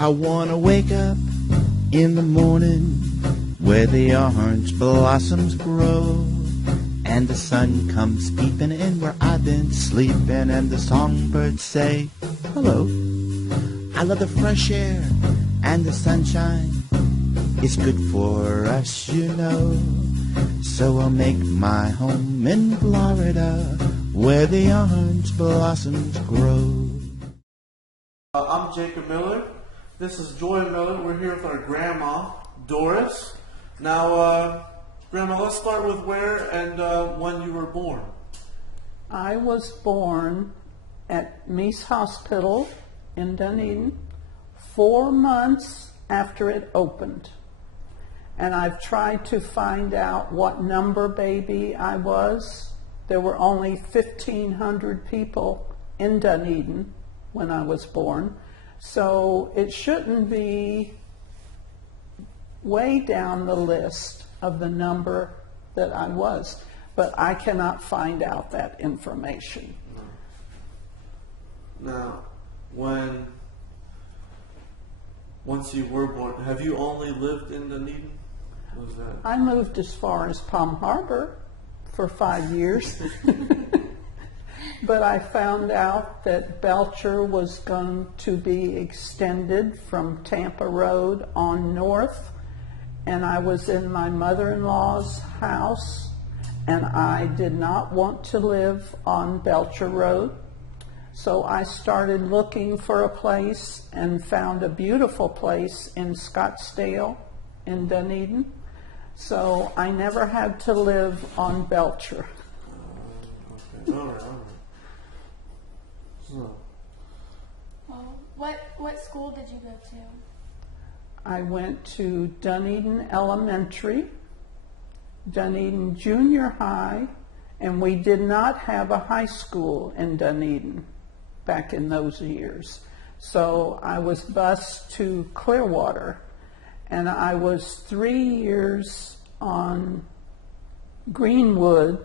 I wanna wake up in the morning where the orange blossoms grow, and the sun comes peeping in where I've been sleeping, and the songbirds say hello. I love the fresh air and the sunshine. It's good for us, you know. So I'll make my home in Florida where the orange blossoms grow. I'm Jacob Miller. This is Joy Miller. We're here with our grandma, Doris. Now, Grandma, let's start with where and when you were born. I was born at Meese Hospital in Dunedin 4 months after it opened. And I've tried to find out what number baby I was. There were only 1,500 people in Dunedin when I was born. So it shouldn't be way down the list of the number that I was. But I cannot find out that information. Now, once you were born, have you only lived in Dunedin? What was that? I moved as far as Palm Harbor for 5 years. But I found out that Belcher was going to be extended from Tampa Road on north, and I was in my mother-in-law's house, and I did not want to live on Belcher Road. So I started looking for a place and found a beautiful place in Scottsdale in Dunedin. So I never had to live on Belcher. Okay. All right. So. Well, what school did you go to? I went to Dunedin Elementary, Dunedin Junior High, and we did not have a high school in Dunedin back in those years. So I was bused to Clearwater, and I was 3 years on Greenwood,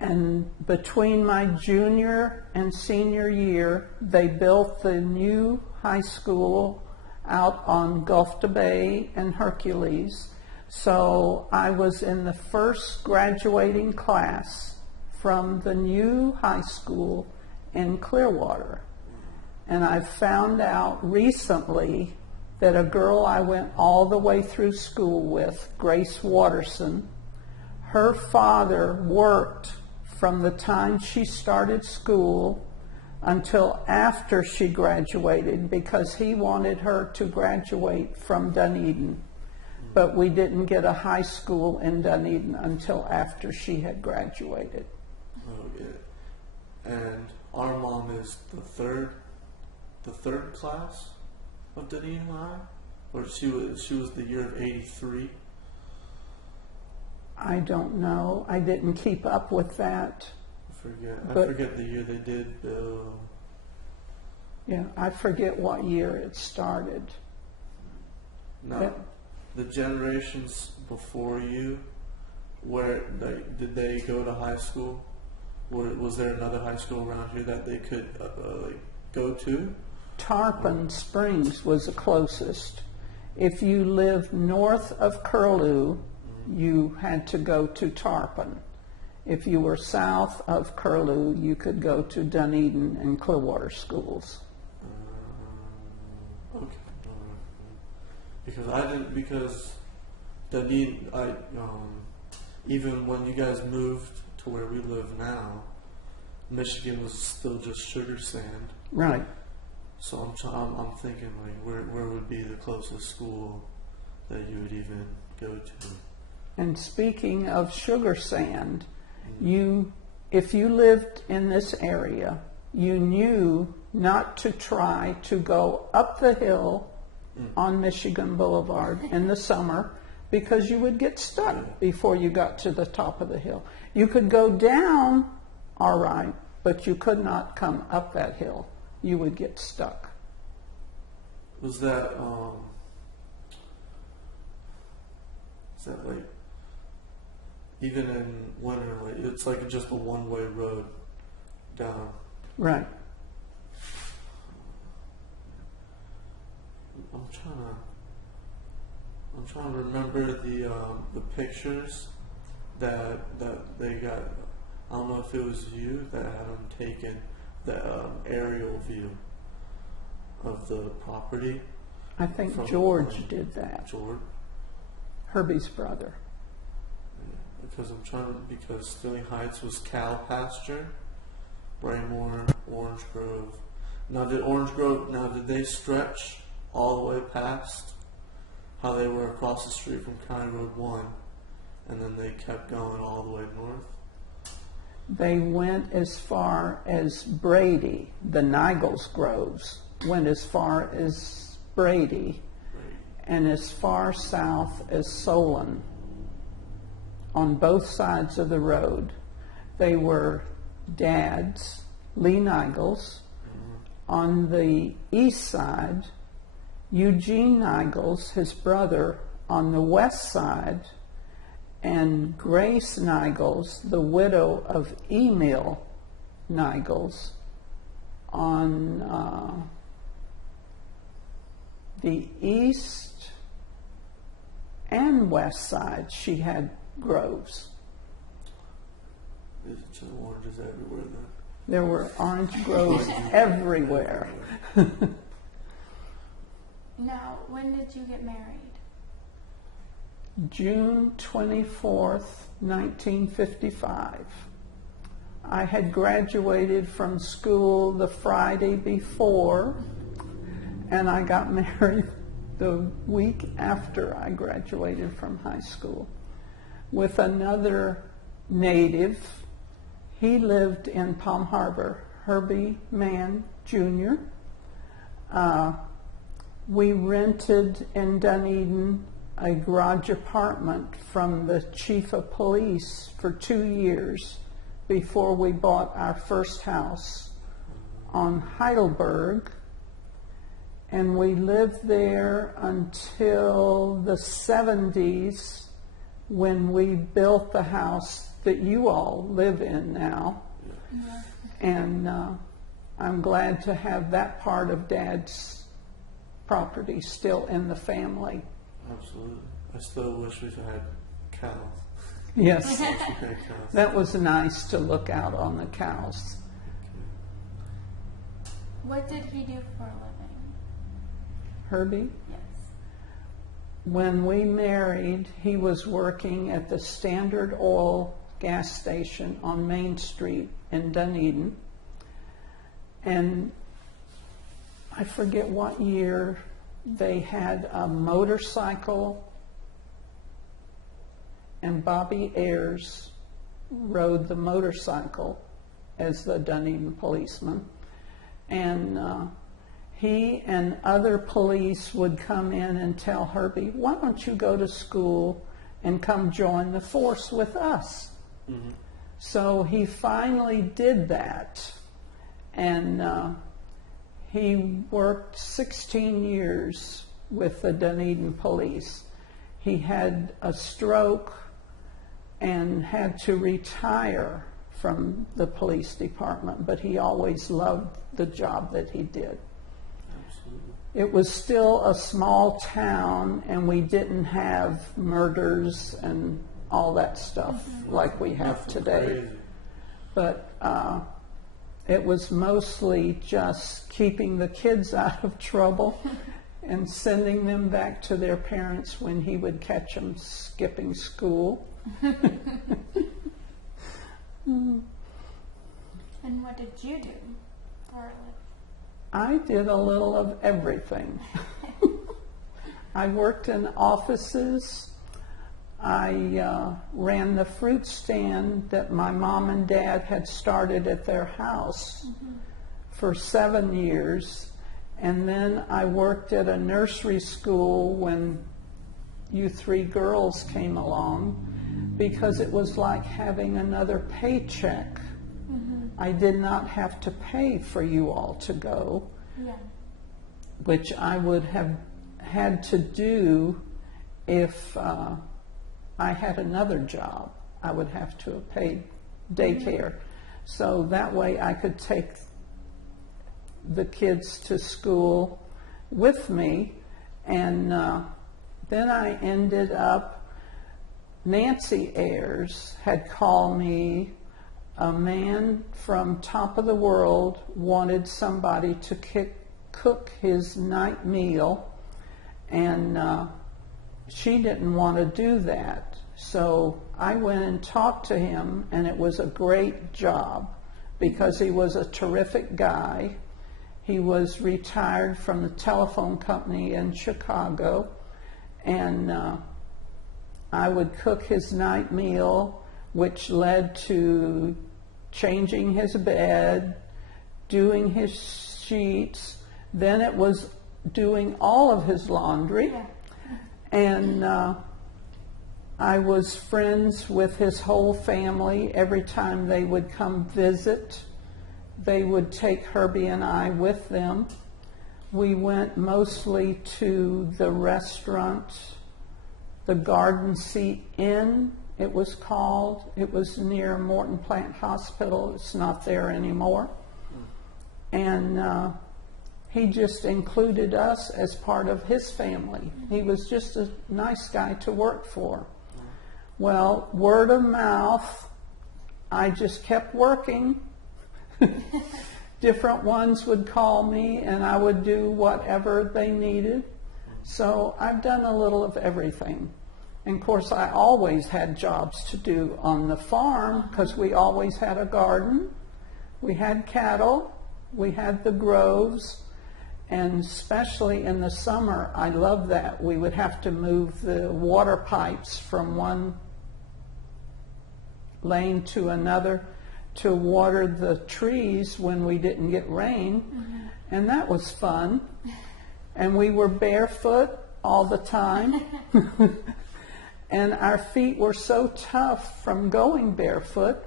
and between my junior and senior year, they built the new high school out on Gulf to Bay and Hercules. So I was in the first graduating class from the new high school in Clearwater. And I found out recently that a girl I went all the way through school with, Grace Watterson, her father worked from the time she started school until after she graduated because he wanted her to graduate from Dunedin. But we didn't get a high school in Dunedin until after she had graduated. Okay. And our mom is the third class of Dunedin High? Or she was the year of 83? I don't know. I didn't keep up with that. I forget the year they did. Yeah, I forget what year it started. Now, the generations before you, did they go to high school? Was there another high school around here that they could go to? Tarpon Springs was the closest. If you lived north of Curlew, you had to go to Tarpon. If you were south of Curlew, you could go to Dunedin and Clearwater schools. Okay. Because Dunedin, even when you guys moved to where we live now, Michigan was still just sugar sand. Right. So I'm thinking where would be the closest school that you would even go to? And speaking of sugar sand, if you lived in this area, you knew not to try to go up the hill on Michigan Boulevard in the summer because you would get stuck before you got to the top of the hill. You could go down, all right, but you could not come up that hill. You would get stuck. Was that like, even in winter, like it's like just a one-way road down? Right. I'm trying to remember the pictures that they got. I don't know if it was you that had them taken, the aerial view of the property. I think George did that. George, Herbie's brother. Because Stilling Heights was cow pasture, Braymore, Orange Grove. Now did they stretch all the way past how they were across the street from County Road 1, and then they kept going all the way north? They went as far as Brady. The Nigels Groves went as far as Brady, and as far south as Solon, on both sides of the road. They were Dad's, Lee Nigels. On the east side, Eugene Nigels, his brother, on the west side, and Grace Nigels, the widow of Emil Nigels, on the east and west side. She had groves. There's just oranges everywhere then. There were orange groves everywhere. Now, when did you get married? June 24th, 1955. I had graduated from school the Friday before, and I got married the week after I graduated from high school with another native. He lived in Palm Harbor, Herbie Mann Jr. We rented in Dunedin a garage apartment from the chief of police for 2 years before we bought our first house on Heidelberg. And we lived there until the 70s, when we built the house that you all live in now. Yeah. And I'm glad to have that part of Dad's property still in the family. Absolutely. I still wish we had cows. Yes, I wish we had cows. that was nice to look out on the cows. What did he do for a living? Herbie? Yes. When we married, he was working at the Standard Oil gas station on Main Street in Dunedin. And I forget what year they had a motorcycle, and Bobby Ayers rode the motorcycle as the Dunedin policeman. And he and other police would come in and tell Herbie, why don't you go to school and come join the force with us? Mm-hmm. So he finally did that, and he worked 16 years with the Dunedin police. He had a stroke and had to retire from the police department, but he always loved the job that he did. Absolutely. It was still a small town, and we didn't have murders and all that stuff like we have today. Crazy. But it was mostly just keeping the kids out of trouble and sending them back to their parents when he would catch them skipping school. And what did you do for a living? I did a little of everything. I worked in offices. I ran the fruit stand that my mom and dad had started at their house for 7 years. And then I worked at a nursery school when you three girls came along, because it was like having another paycheck. I did not have to pay for you all to go, Yeah. which I would have had to do if I had another job. I would have to have paid daycare. So that way I could take the kids to school with me, And then I ended up, Nancy Ayers had called me. A man from top of the world wanted somebody to cook his night meal, and she didn't want to do that. So I went and talked to him, and it was a great job because he was a terrific guy. He was retired from the telephone company in Chicago, and I would cook his night meal, which led to changing his bed, doing his sheets. Then it was doing all of his laundry. Yeah. And I was friends with his whole family. Every time they would come visit, they would take Herbie and I with them. We went mostly to the restaurant, the Garden Seat Inn, it was called. It was near Morton Plant Hospital. It's not there anymore. And he just included us as part of his family. He was just a nice guy to work for. Well, word of mouth, I just kept working. Different ones would call me and I would do whatever they needed. So I've done a little of everything. And of course, I always had jobs to do on the farm because we always had a garden. We had cattle. We had the groves. And especially in the summer, I love that. We would have to move the water pipes from one lane to another to water the trees when we didn't get rain. Mm-hmm. And that was fun. And we were barefoot all the time. And our feet were so tough from going barefoot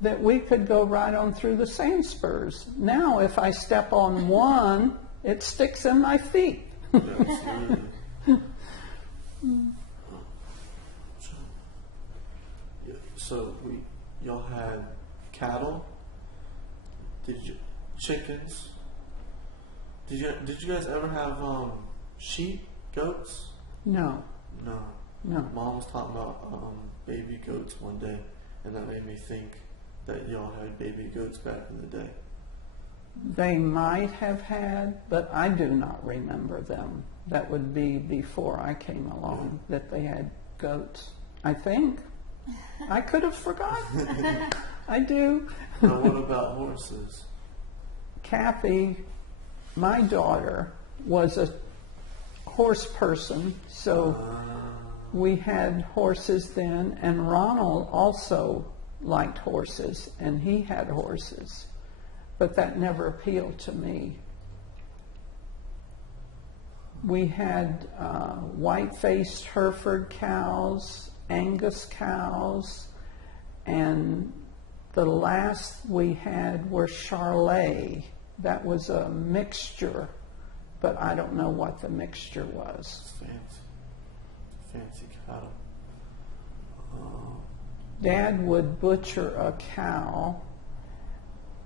that we could go right on through the sand spurs. Now, if I step on one, it sticks in my feet. So y'all had cattle? Chickens? Did you guys ever have sheep, goats? No. No. Mom was talking about baby goats one day, and that made me think that y'all had baby goats back in the day. They might have had, but I do not remember them. That would be before I came along that they had goats. I think. I could have forgotten. I do. Now, what about horses? Kathy, my daughter, was a horse person, so we had horses then, and Ronald also liked horses, and he had horses, but that never appealed to me. We had white-faced Hereford cows, Angus cows, and the last we had were Charolais. That was a mixture, but I don't know what the mixture was. Fancy cattle. Dad would butcher a cow,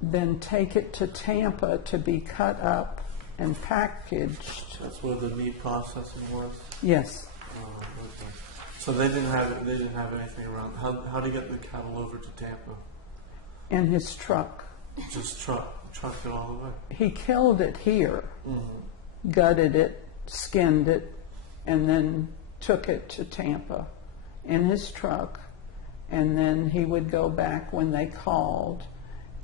then take it to Tampa to be cut up and packaged. That's where the meat processing was? Yes. Okay. So they didn't have anything around. How do you get the cattle over to Tampa? In his truck. Just trucked it all the way? He killed it here, gutted it, skinned it, and then took it to Tampa in his truck, and then he would go back when they called,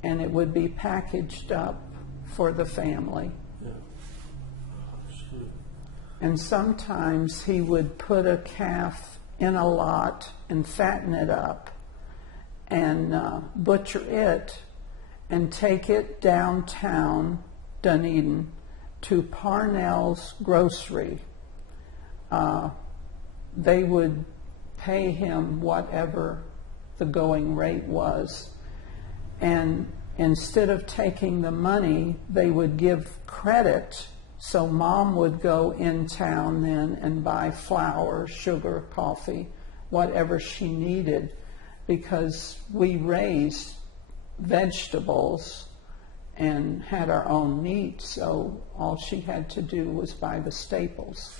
and it would be packaged up for the family. Yeah. Oh, shoot. And sometimes he would put a calf in a lot and fatten it up and butcher it and take it downtown Dunedin to Parnell's grocery. They would pay him whatever the going rate was. And instead of taking the money, they would give credit. So Mom would go in town then and buy flour, sugar, coffee, whatever she needed, because we raised vegetables and had our own needs, so all she had to do was buy the staples.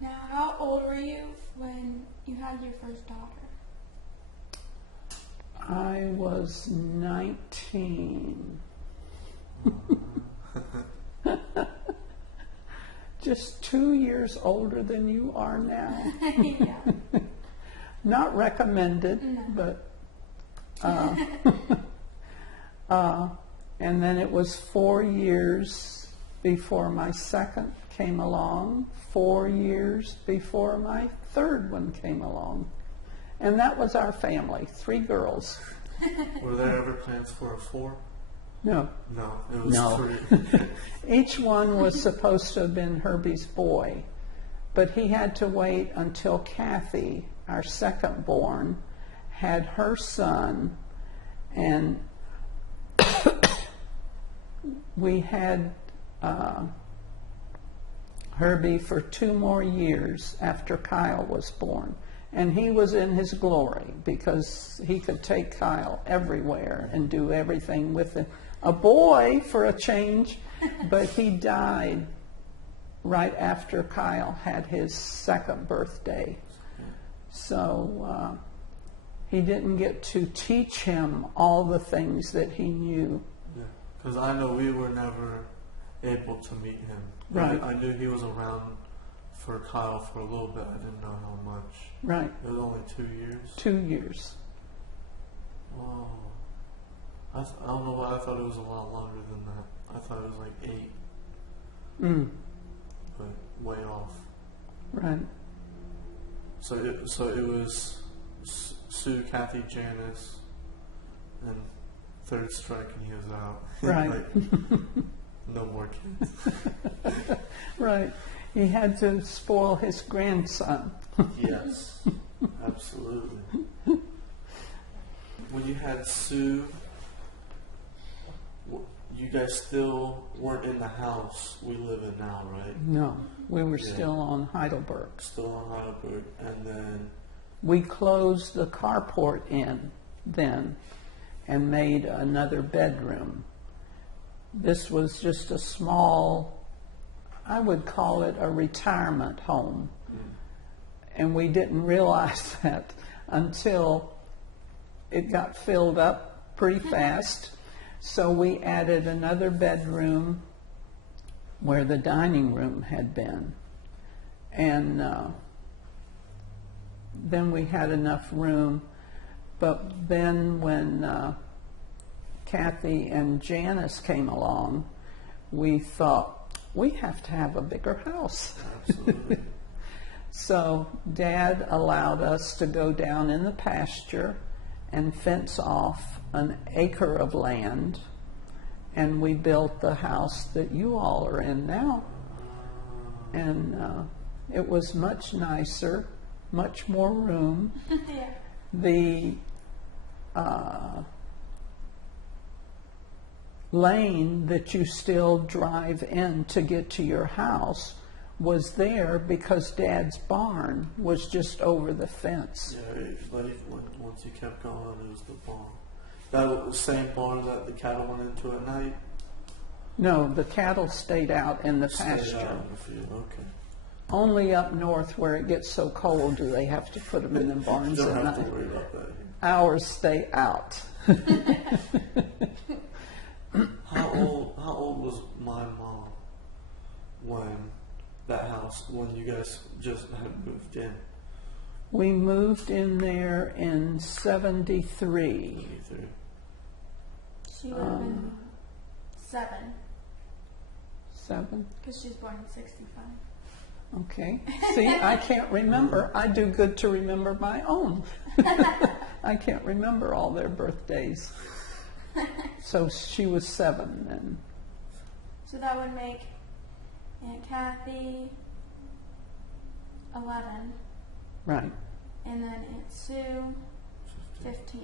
Now, how old were you when you had your first daughter? I was 19. Just 2 years older than you are now. Yeah. Not recommended, but and then it was 4 years before my second came along, 4 years before my third one came along. And that was our family, 3 girls. Were there ever plans for a 4? No. No, it was No. 3. Each one was supposed to have been Herbie's boy, but he had to wait until Kathy, our second born, had her son, and we had Herbie for 2 more years after Kyle was born. And he was in his glory because he could take Kyle everywhere and do everything with him. A boy for a change, but he died right after Kyle had his second birthday. So he didn't get to teach him all the things that he knew. Yeah, because I know we were never able to meet him. Right. I knew he was around for Kyle for a little bit. I didn't know how much. Right. It was only 2 years. 2 years. Wow. I don't know why I thought it was a lot longer than that. I thought it was like 8. But way off. Right. So it was Sue, Kathy, Janice, and third strike and he was out. Right. Like, no more kids. Right. He had to spoil his grandson. Yes, absolutely. When you had Sue, you guys still weren't in the house we live in now, right? No, we were Yeah. still on Heidelberg. Still on Heidelberg, and then We closed the carport in then and made another bedroom. This was just a small, I would call it a retirement home. And we didn't realize that until it got filled up pretty fast. So we added another bedroom where the dining room had been. And then we had enough room. But then when Kathy and Janice came along, we thought, we have to have a bigger house. absolutely. So Dad allowed us to go down in the pasture and fence off an acre of land, and we built the house that you all are in now. And it was much nicer, much more room. Yeah. The lane that you still drive in to get to your house was there because Dad's barn was just over the fence. Yeah, once you kept going, it was the barn. That was the same barn that the cattle went into at night? No, the cattle stayed out in the Stayed pasture. out in the field, okay. Only up north where it gets so cold do they have to put them in the You barns don't at have to night. worry about that. Ours stay out. How old was my mom when you guys just had moved in? We moved in there in 73. 23. She would have been 7 7? because she's born in 65. Okay. See, I can't remember. I do good to remember my own. I can't remember all their birthdays. So she was 7 then. So that would make Aunt Kathy 11, Right, and then Aunt Sue 15.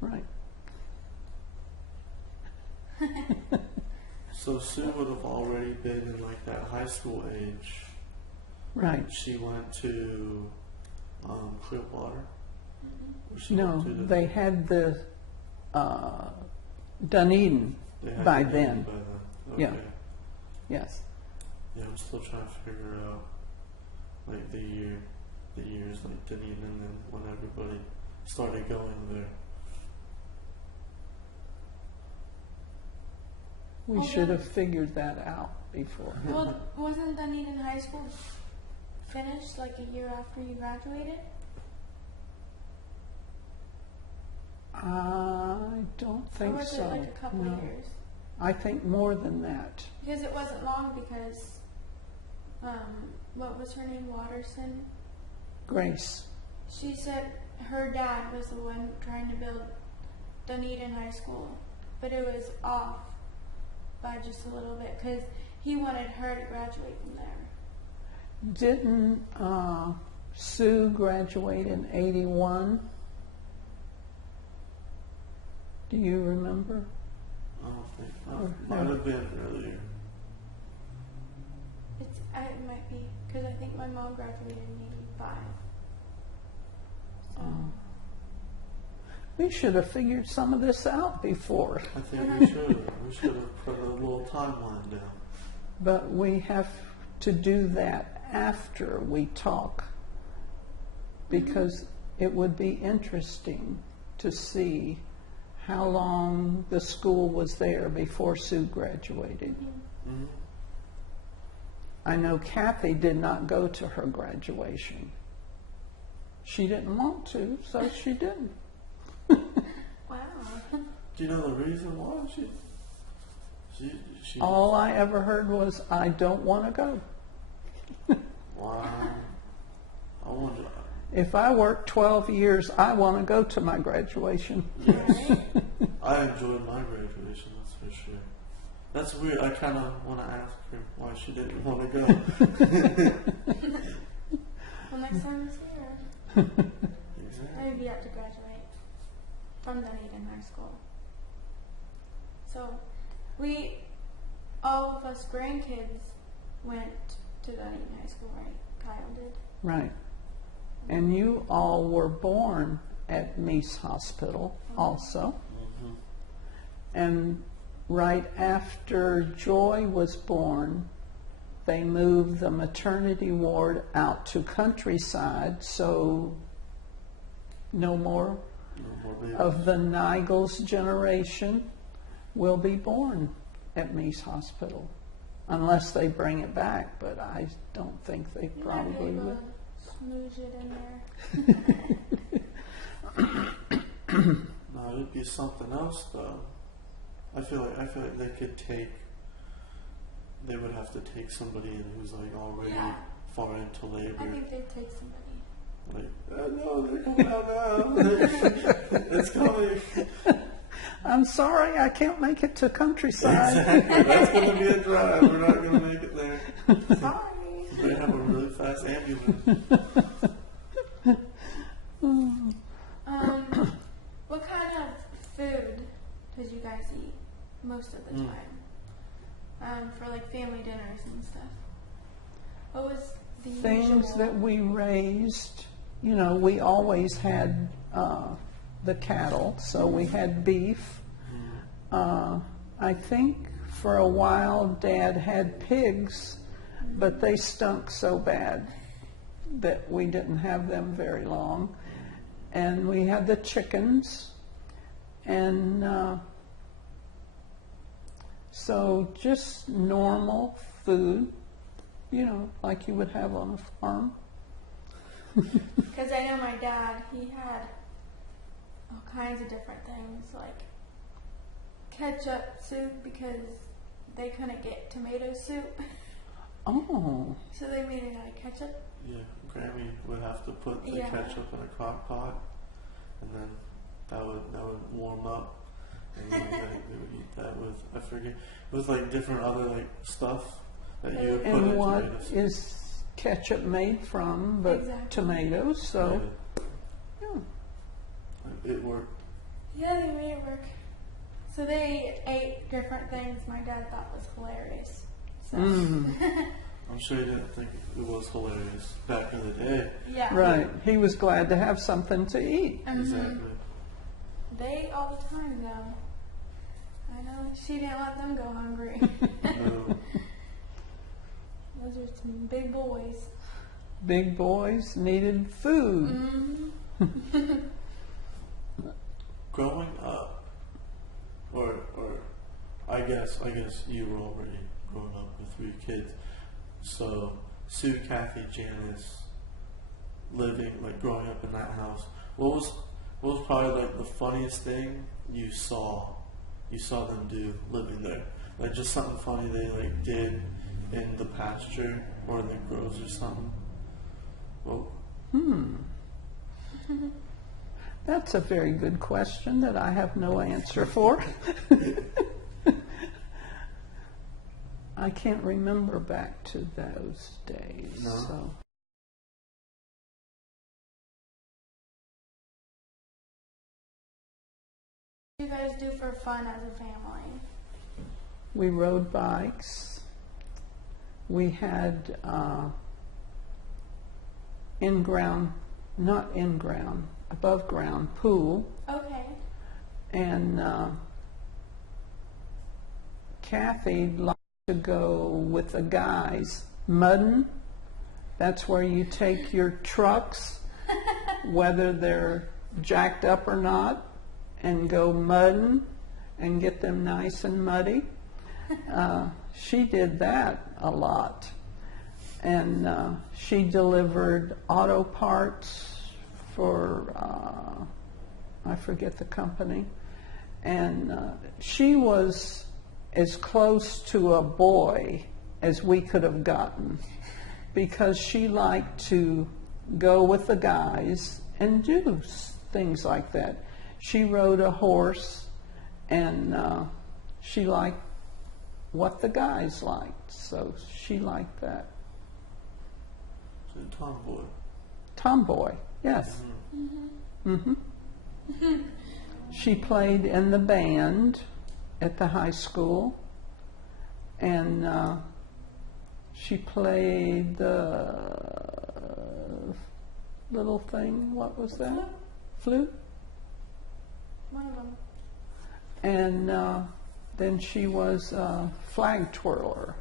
right. So Sue would have already been in like that high school age. Right. She went to Clearwater. Or she No, went to the- they had the Dunedin They had by Dunedin then. By then. Yeah. Okay. Yes. Yeah, I'm still trying to figure out like the years like Dunedin and then when everybody started going there. We Okay. should have figured that out before. Well, wasn't Dunedin High School finished like a year after you graduated? I don't Or think was so. it like a couple No. years? I think more than that. Because it wasn't long because, what was her name, Watterson? Grace. She said her dad was the one trying to build Dunedin High School, but it was off by just a little bit because he wanted her to graduate from there. Didn't Sue graduate in 81? Do you remember? I don't think Or- might have been earlier. It might be because I think my mom graduated in '85. So We should have figured some of this out before, I think we should have put a little timeline down. but we have to do that after we talk because it would be interesting to see how long the school was there before Sue graduated. Mm-hmm. I know Kathy did not go to her graduation. She didn't want to, so she didn't. wow. Do you know the reason why she All I ever heard was, I don't want to go. Wow. I wonder. If I work 12 years, I want to go to my graduation. Right? I enjoyed my graduation, that's for sure. That's weird. I kind of want to ask her why she didn't want to go. Well, next time it's here, Exactly. maybe you have to graduate from Dunedin High School. So, all of us grandkids went to Dunedin High School, right? Kyle did. Right. And you all were born at Meese Hospital also. Mm-hmm. And right after Joy was born, they moved the maternity ward out to Countryside, so no more No more babies. of the Nigel's generation will be born at Meese Hospital, unless they bring it back, but I don't think they You might be probably able will. to smooze it in there. No, it'd be something else though. I feel like they would have to take somebody in who's like already Yeah. far into labor. I think they'd take somebody. Like, no, they're coming out now. It's coming. I'm sorry, I can't make it to Countryside. Exactly. That's going to be a drive. We're not going to make it there. Sorry. They have a really fast ambulance. What kind of food did you guys eat most of the time? For like family dinners and stuff. What was the Things usual? that we raised, we always had the cattle, so we had beef. I think for a while Dad had pigs, but they stunk so bad that we didn't have them very long. And we had the chickens, and so just normal food, like you would have on a farm. Because I know my dad, he had all kinds of different things, like ketchup soup because they couldn't get tomato soup. Oh, So they made it out of ketchup. Yeah, Grammy would have to put the Yeah. ketchup in a crock pot, and then that would warm up, and then they would eat that with, I forget, with like different other like stuff that you would put and in what tomatoes. is ketchup made from but Exactly. tomatoes? So, Yeah. It worked. Yeah, they made it work. So they ate different things my dad thought was hilarious. So, I'm sure you didn't think it was hilarious back in the day. yeah. right. He was glad to have something to eat. Mhm. Exactly. They ate all the time though. I know. She didn't let them go hungry. No. Those are some big boys. Big boys needed food. Mm-hmm. Growing up, or I guess you were already growing up with 3 kids. So Sue, Kathy, Janice, growing up in that house. What was probably like the funniest thing you saw them do living there? Like just something funny they like did in the pasture or in the groves or something. Well, That's a very good question that I have no answer for. I can't remember back to those days. No. So. What do you guys do for fun as a family? We rode bikes. We had above ground pool. Okay. And Kathy liked to go with the guys mudding. That's where you take your trucks, whether they're jacked up or not, and go mudding and get them nice and muddy. She did that a lot. And she delivered auto parts for, I forget the company. And she was as close to a boy as we could have gotten, because she liked to go with the guys and do things like that. She rode a horse, and she liked what the guys liked, so she liked that. so tomboy. Tomboy, yes. She played in the band at the high school, and she played the little thing, what was that? Flute? One of them. And then she was a flag twirler.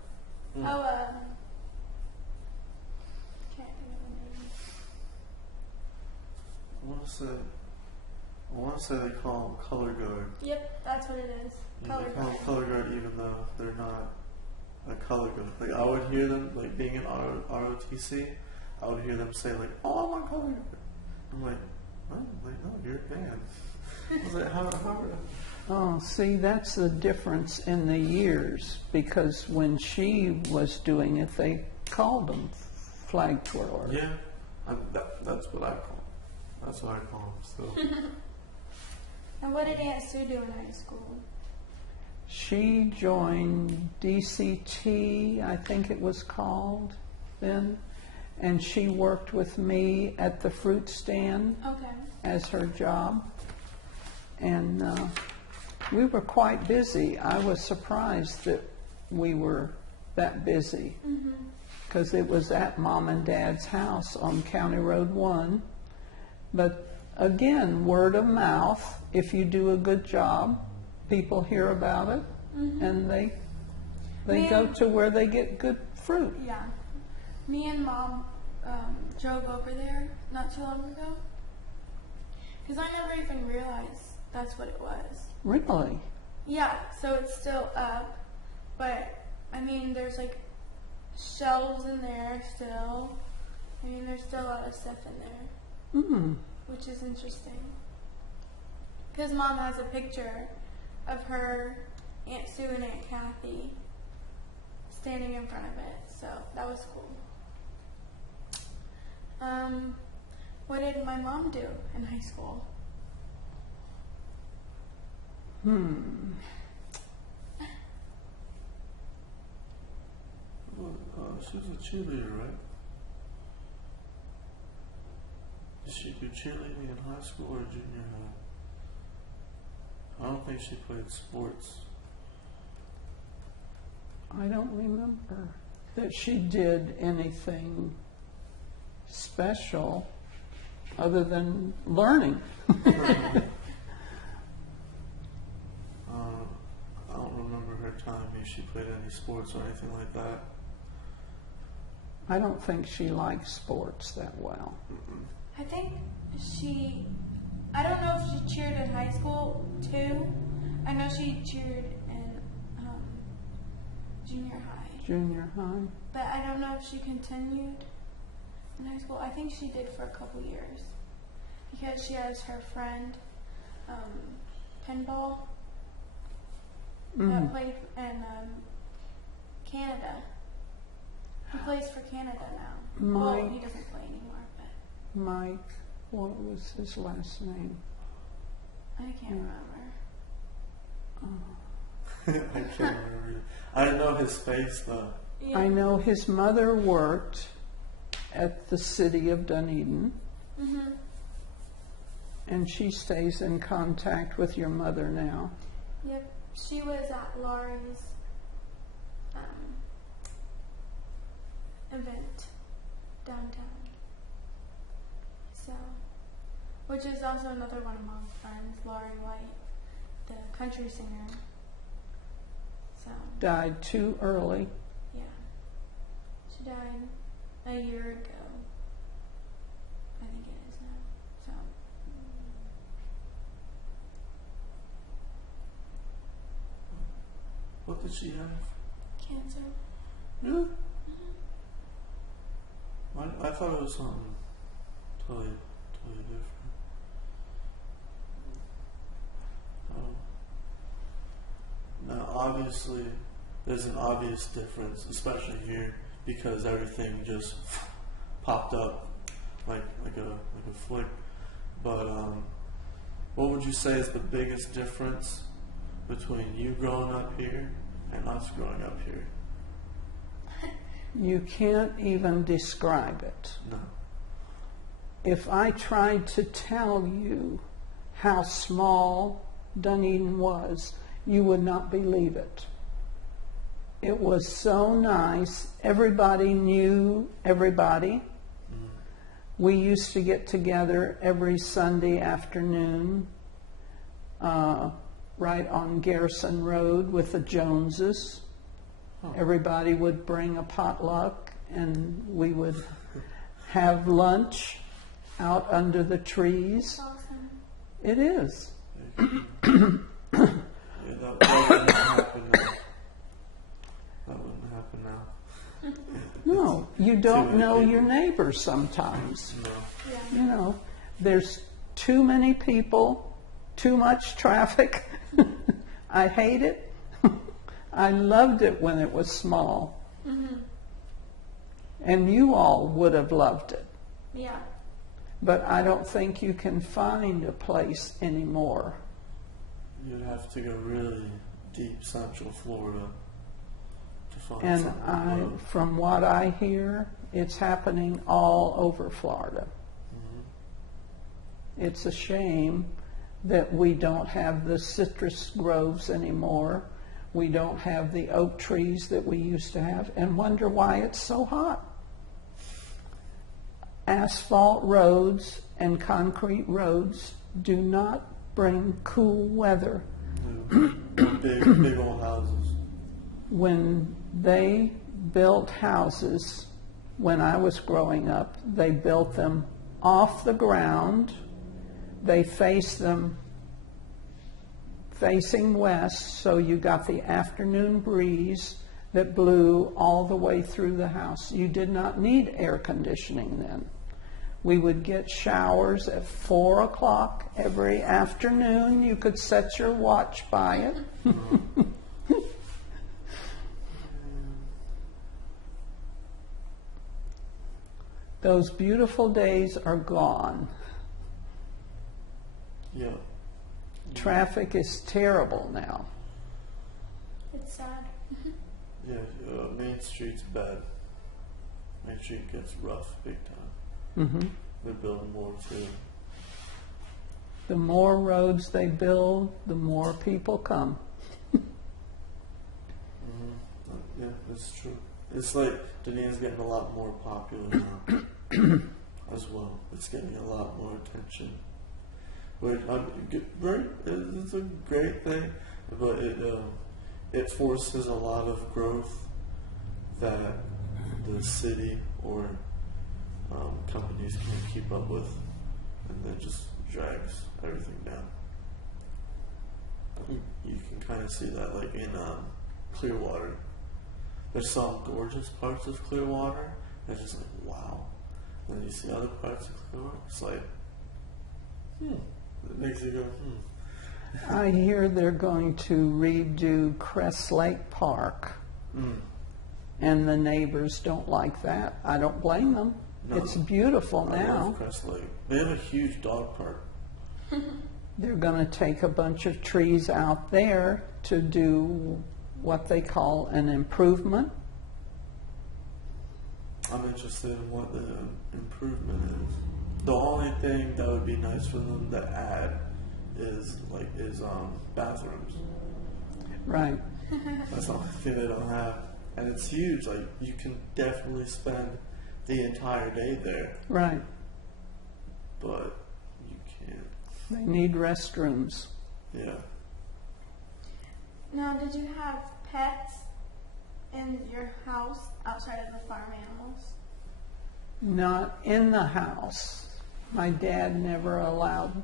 Oh, can't think of the name. I want to say they call them color guard. Yep, that's what it is. Yeah, Color they call them guard. color guard even though they're not a color guard. Like I would hear them, like being in ROTC, I would hear them say like, "Oh, I want color guard." I'm like, "Oh, like no, you're a band." I was like, "How?" Oh, see, that's the difference in the years, because when she was doing it, they called them flag twirler. Yeah, that's what I call them. That's what I call them. So And what did Aunt Sue do in high school? She joined DCT, I think it was called then, and she worked with me at the fruit stand Okay. as her job. And we were quite busy. I was surprised that we were that busy, because it was at Mom and Dad's house on County Road 1. But again, word of mouth, if you do a good job, people hear about it, and they go to where they get good fruit. Yeah. Me and Mom drove over there not too long ago, because I never even realized that's what it was. Really? Yeah, so it's still up, but I mean, there's like shelves in there still. I mean, there's still a lot of stuff in there, which is interesting. Because Mom has a picture of her, Aunt Sue, and Aunt Kathy standing in front of it, so that was cool. What did my mom do in high school? she was a cheerleader, right? Did she do cheerleading in high school or junior high? I don't think she played sports. I don't remember that she did anything special other than learning. she played any sports or anything like that? I don't think she likes sports that well. I think I don't know if she cheered in high school too. I know she cheered in junior high. Junior high. But I don't know if she continued in high school. I think she did for a couple years because she has her friend, pinball, that played in Canada. He plays for Canada now. Well, he doesn't play anymore, but Mike, what was his last name? I can't remember. I can't remember. I know his face though. Yeah. I know his mother worked at the city of Dunedin, and she stays in contact with your mother now. Yep, she was at Laurie's event downtown. So, which is also another one of Mom's friends, Laurie White, the country singer. So, Died too early. yeah, she died a year ago. I think it is now. So, What did she have? cancer. Really? I thought it was something totally different. Now, obviously, there's an obvious difference, especially here, because everything just popped up like a flick. But what would you say is the biggest difference between you growing up here and us growing up here? You can't even describe it. No. If I tried to tell you how small Dunedin was, you would not believe it. It was so nice. Everybody knew everybody. We used to get together every Sunday afternoon right on Garrison Road with the Joneses. Everybody would bring a potluck and we would have lunch out under the trees. Awesome. It is. Yeah, that wouldn't happen now. That wouldn't happen now. No, you don't Too many know people. your neighbors sometimes. No. Yeah. You know, there's too many people, too much traffic. I hate it. I loved it when it was small. And you all would have loved it. Yeah. But I don't think you can find a place anymore. You'd have to go really deep Central Florida to find And something. from what I hear, it's happening all over Florida. It's a shame that we don't have the citrus groves anymore. We don't have the oak trees that we used to have, and wonder why it's so hot. Asphalt roads and concrete roads do not bring cool weather. Big old houses. When they built houses, when I was growing up, they built them off the ground. They faced them facing west, so you got the afternoon breeze that blew all the way through the house. You did not need air conditioning then. We would get showers at 4 o'clock every afternoon. You could set your watch by it. Those beautiful days are gone. Yeah. Traffic is terrible now. It's sad. Yeah, Main Street's bad. Main Street gets rough big time. They're building more too. The more roads they build, the more people come. Yeah, that's true. It's like Dunedin's getting a lot more popular now as well. It's getting a lot more attention. It's a great thing, but it forces a lot of growth that the city or companies can't keep up with, and then just drags everything down. You can kind of see that, like in Clearwater. There's some gorgeous parts of Clearwater that's just like, wow. And then you see other parts of Clearwater, it's like, it makes you go, I hear they're going to redo Crest Lake Park, and the neighbors don't like that. I don't blame them. No. It's beautiful I now. love Crest Lake. They have a huge dog park. They're going to take a bunch of trees out there to do what they call an improvement. I'm interested in what the improvement is. The only thing that would be nice for them to add is bathrooms. Right. That's the only thing they don't have, and it's huge. Like, you can definitely spend the entire day there, Right. but you can't. They need restrooms. Yeah. Now, did you have pets in your house outside of the farm animals? Not in the house. My dad never allowed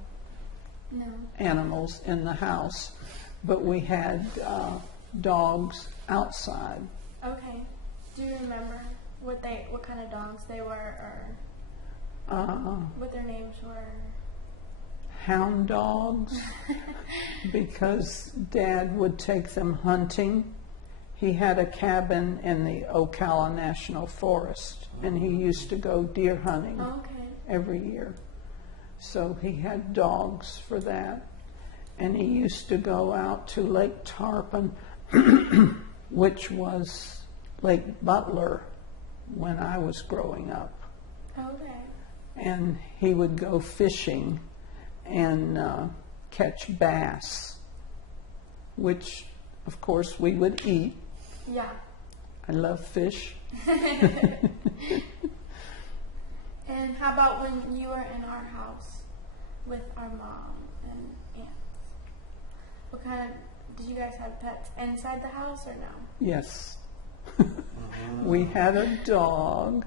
No. animals in the house, but we had dogs outside. Okay. Do you remember what kind of dogs they were, or what their names were? Hound dogs, because Dad would take them hunting. He had a cabin in the Ocala National Forest, and he used to go deer hunting Okay. every year. So he had dogs for that. And he used to go out to Lake Tarpon, which was Lake Butler when I was growing up. Okay. And he would go fishing and catch bass, which, of course, we would eat. Yeah. I love fish. And how about when you were in our house with our mom and aunts? What kind of, did you guys have pets inside the house or no? Yes. We had a dog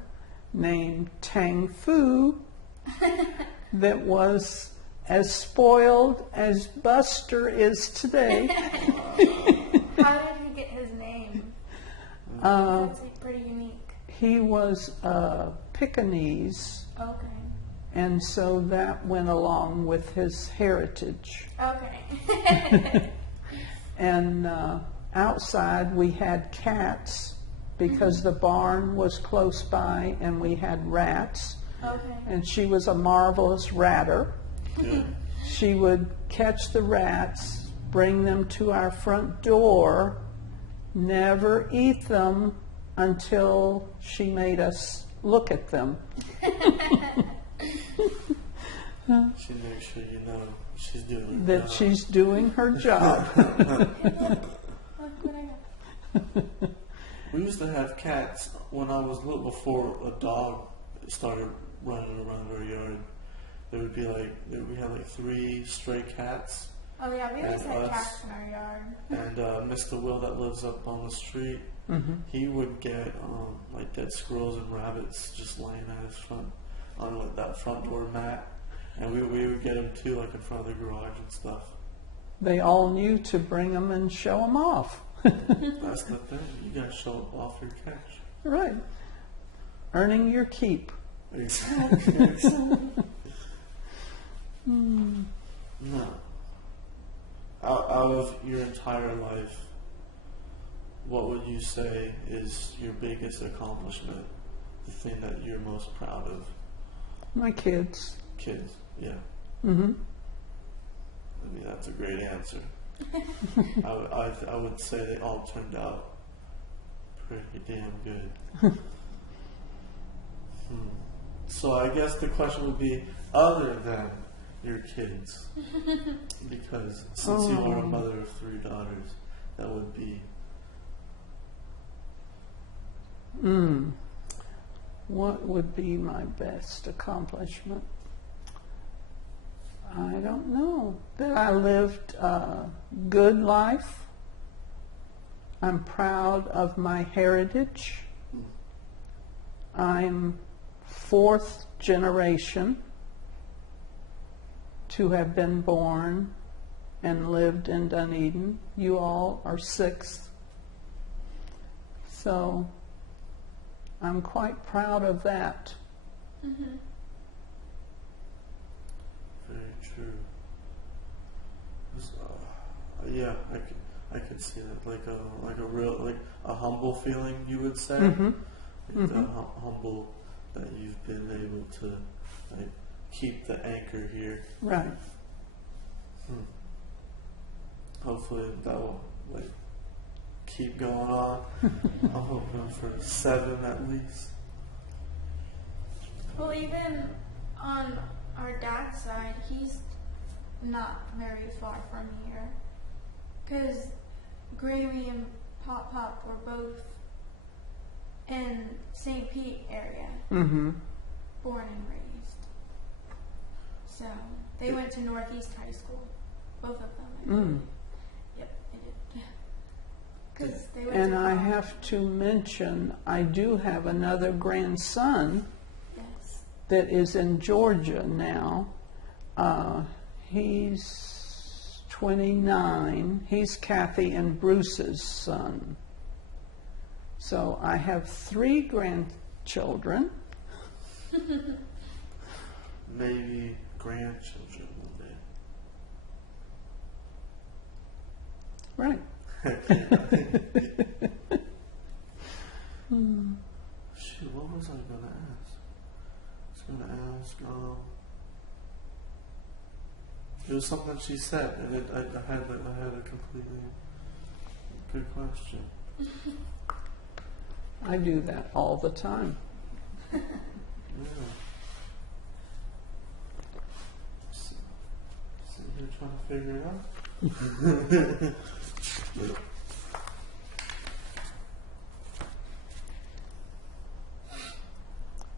named Tang Fu that was as spoiled as Buster is today. How did he get his name? That's pretty unique. He was a Pekingese, Okay. and so that went along with his heritage. Okay. And outside we had cats because the barn was close by, and we had rats. Okay. And she was a marvelous ratter. Yeah. She would catch the rats, bring them to our front door, never eat them until she made us look at them. She makes sure you know she's doing her That job. she's doing her job. Look what I got. We used to have cats when I was little, before a dog started running around our yard. There would be we had like 3 stray cats. Oh yeah, we always And had us. cats in our yard. And Mr. Will that lives up on the street, he would get like dead squirrels and rabbits just laying at his front, on like that front door mat. And we would get them too, like in front of the garage and stuff. They all knew to bring them and show them off. That's the thing. You gotta show off your catch. Right. Earning your keep. Exactly. No. Out of your entire life, what would you say is your biggest accomplishment? The thing that you're most proud of? My kids. Kids, yeah. Mm-hmm. I mean, that's a great answer. I would say they all turned out pretty damn good. So I guess the question would be, other than your kids, because since you are a mother of 3 daughters, that would be... What would be my best accomplishment? I don't know. That I lived a good life I'm proud of my heritage. I'm fourth generation to have been born and lived in Dunedin. You all are sixth. So I'm quite proud of that. Mm-hmm. Very true. Yeah, I can see that, like a real, like a humble feeling, you would say. Mm-hmm. Like the humble that you've been able to like keep the anchor here. Right. Hopefully that will like keep going on. I'm hoping for 7 at least. Well, even on our dad's side, he's not very far from here. Because Grammy and Pop Pop were both in St. Pete area, Mm-hmm. born and raised. So they went to Northeast High School, both of them. I believe. Yep, they did. Yeah. Because they went And to I college. have to mention, I do have another grandson Yes. that is in Georgia now. He's 29. He's Kathy and Bruce's son. So I have 3 grandchildren. Maybe grandchildren one Right. day. Shoot, what was I gonna ask? I was gonna ask. It was something she said, and I had a completely good question. I do that all the time. Yeah. Sitting here trying to figure it out.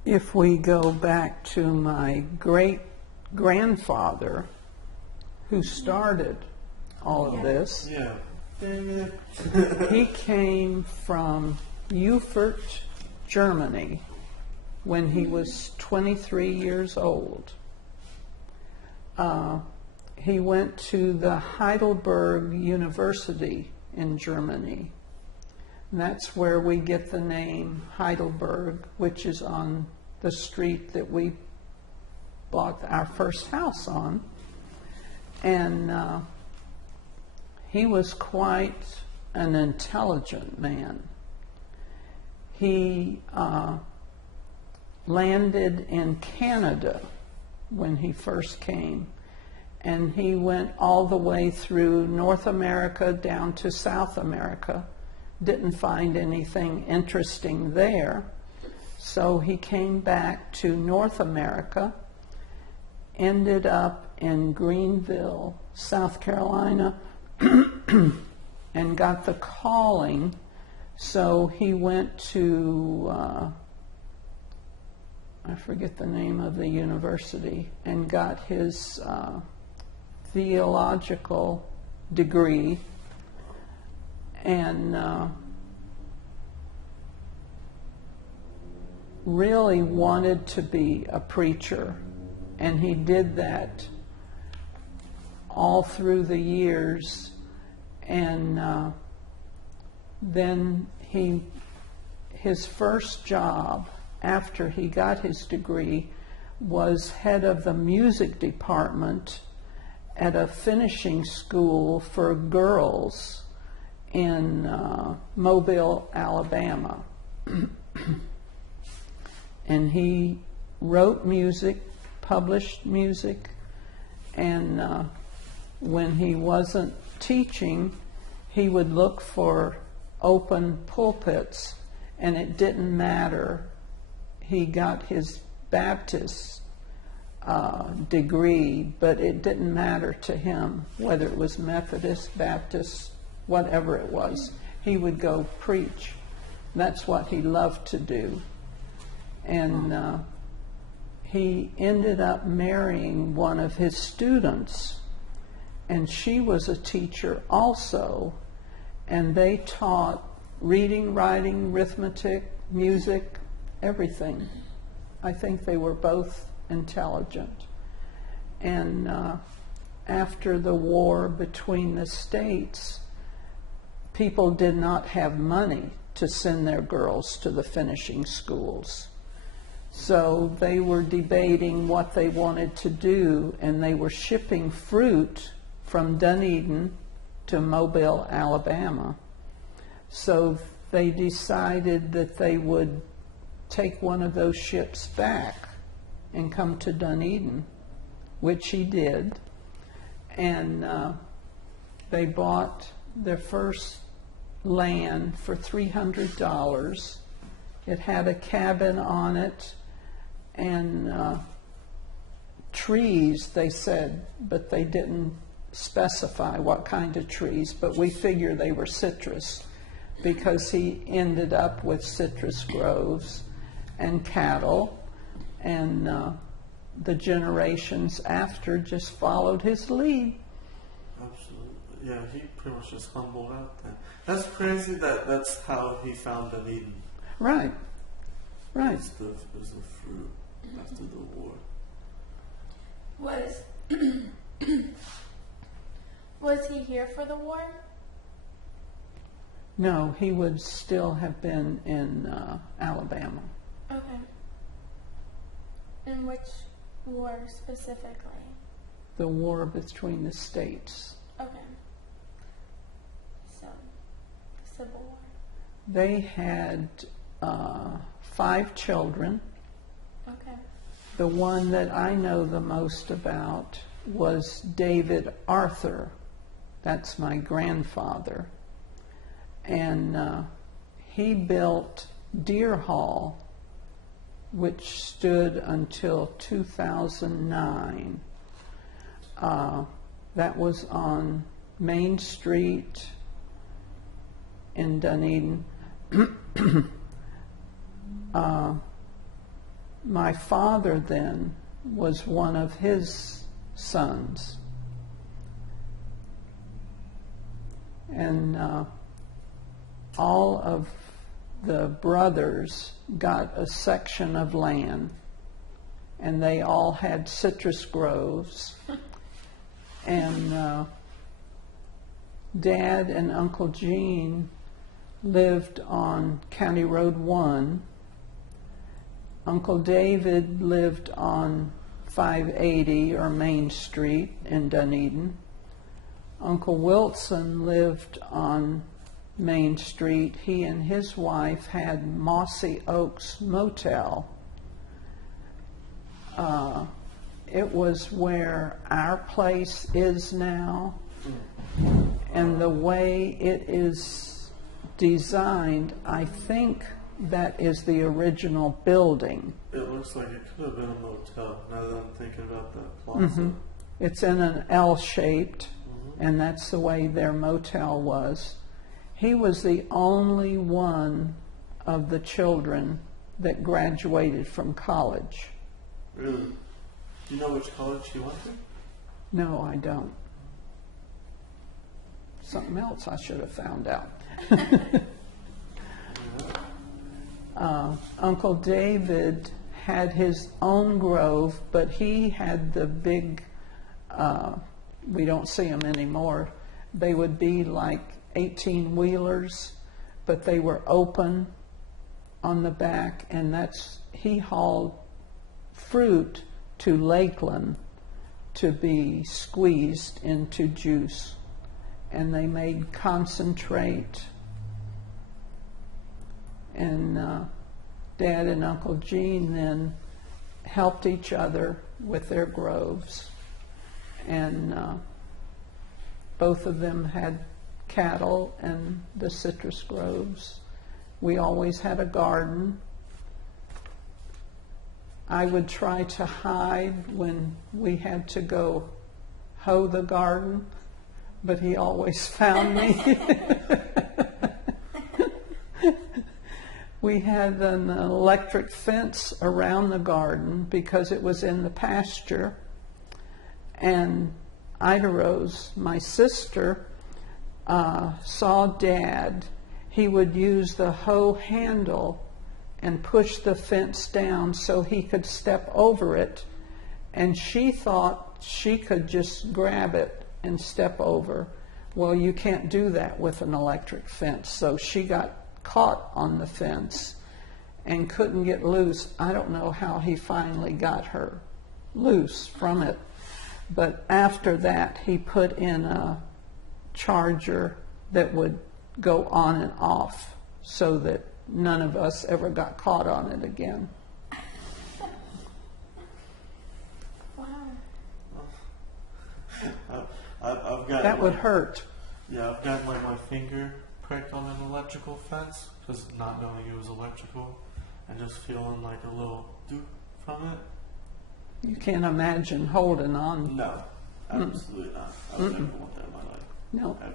If we go back to my great grandfather who started all of this, Yeah. Dang it. he came from Erfurt, Germany, when he was 23 years old. He went to the Heidelberg University in Germany. And that's where we get the name Heidelberg, which is on the street that we bought our first house on. And he was quite an intelligent man. He landed in Canada when he first came, and he went all the way through North America down to South America. Didn't find anything interesting there, so he came back to North America, ended up in Greenville, South Carolina, and got the calling. So he went to, I forget the name of the university, and got his theological degree, and really wanted to be a preacher. And he did that all through the years. And then his first job after he got his degree was head of the music department at a finishing school for girls in Mobile, Alabama. And he wrote music, published music, and when he wasn't teaching, he would look for open pulpits, and it didn't matter. He got his Baptist degree, but it didn't matter to him whether it was Methodist, Baptist, whatever it was. He would go preach. That's what he loved to do. And he ended up marrying one of his students, and she was a teacher also. and they taught reading, writing, arithmetic, music, everything. I think they were both intelligent. And after the war between the states, people did not have money to send their girls to the finishing schools. So they were debating what they wanted to do, and they were shipping fruit from Dunedin to Mobile, Alabama. So they decided that they would take one of those ships back and come to Dunedin, which he did. And they bought their first land for $300. It had a cabin on it and trees, they said, but they didn't specify what kind of trees, but we figure they were citrus because he ended up with citrus groves and cattle, and the generations after just followed his lead. Absolutely. Yeah, he pretty much just humbled out then. That's crazy that that's how he found Dunedin. Right. Right. It was the fruit after the war. Was he here for the war? No, he would still have been in Alabama. Okay. In which war specifically? The war between the states. Okay. So, Civil War. They had 5 children. Okay. The one that I know the most about was David Arthur. That's my grandfather. And he built Deer Hall, which stood until 2009. That was on Main Street in Dunedin. My father then was one of his sons. And all of the brothers got a section of land, and they all had citrus groves. And Dad and Uncle Gene lived on County Road 1. Uncle David lived on 580 or Main Street in Dunedin. Uncle Wilson lived on Main Street. He and his wife had Mossy Oaks Motel. It was where our place is now, and the way it is designed, I think that is the original building. It looks like it could have been a motel, now that I'm thinking about that plaza. It's in an L-shaped, and that's the way their motel was. He was the only one of the children that graduated from college. Really? Do you know which college he went to? No, I don't. Something else I should have found out. Uncle David had his own grove, but he had the big, we don't see them anymore. They would be like 18-wheelers, but they were open on the back, and he hauled fruit to Lakeland to be squeezed into juice, and they made concentrate. And Dad and Uncle Gene then helped each other with their groves, and both of them had cattle and the citrus groves. We always had a garden. I would try to hide when we had to go hoe the garden, but he always found me. We had an electric fence around the garden because it was in the pasture. And Ida Rose, my sister, saw Dad, he would use the hoe handle and push the fence down so he could step over it, and she thought she could just grab it and step over. Well, you can't do that with an electric fence, so she got caught on the fence and couldn't get loose. I don't know how he finally got her loose from it, but after that he put in a charger that would go on and off so that none of us ever got caught on it again. Wow. I've got That would hurt. Yeah, I've got like my finger pricked on an electrical fence, just not knowing it was electrical, and just feeling like a little doop from it. You can't imagine holding on. No, absolutely not. I would never want that in my life. No, Ever.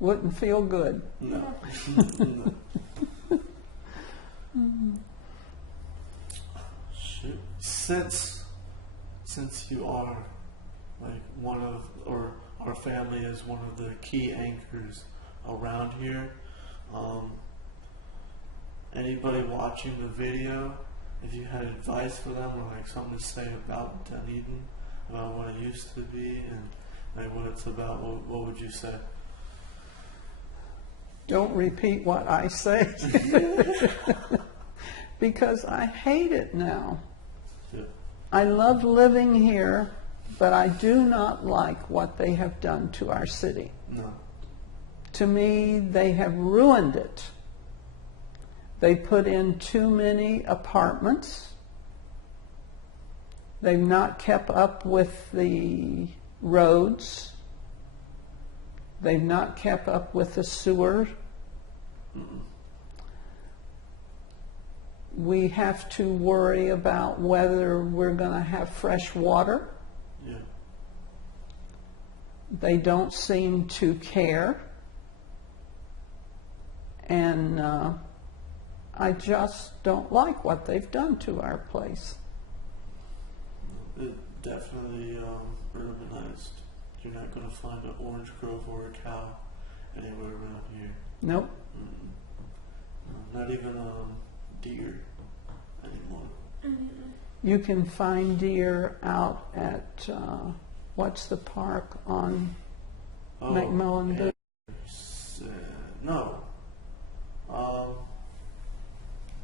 wouldn't feel good. No. No. Shoot. Since you are like one of, or our family is one of the key anchors around here, anybody watching the video, if you had advice for them or like something to say about Dunedin, about what it used to be and like what it's about, what would you say? Don't repeat what I say because I hate it now. Yeah. I love living here, but I do not like what they have done to our city. No. To me, they have ruined it. They put in too many apartments. They've not kept up with the roads. They've not kept up with the sewer. We have to worry about whether we're going to have fresh water. Yeah. They don't seem to care. And I just don't like what they've done to our place. It definitely urbanized. You're not going to find an orange grove or a cow anywhere around here. Nope. No, not even deer anymore. You can find deer out at, what's the park on McMillan Beach? No.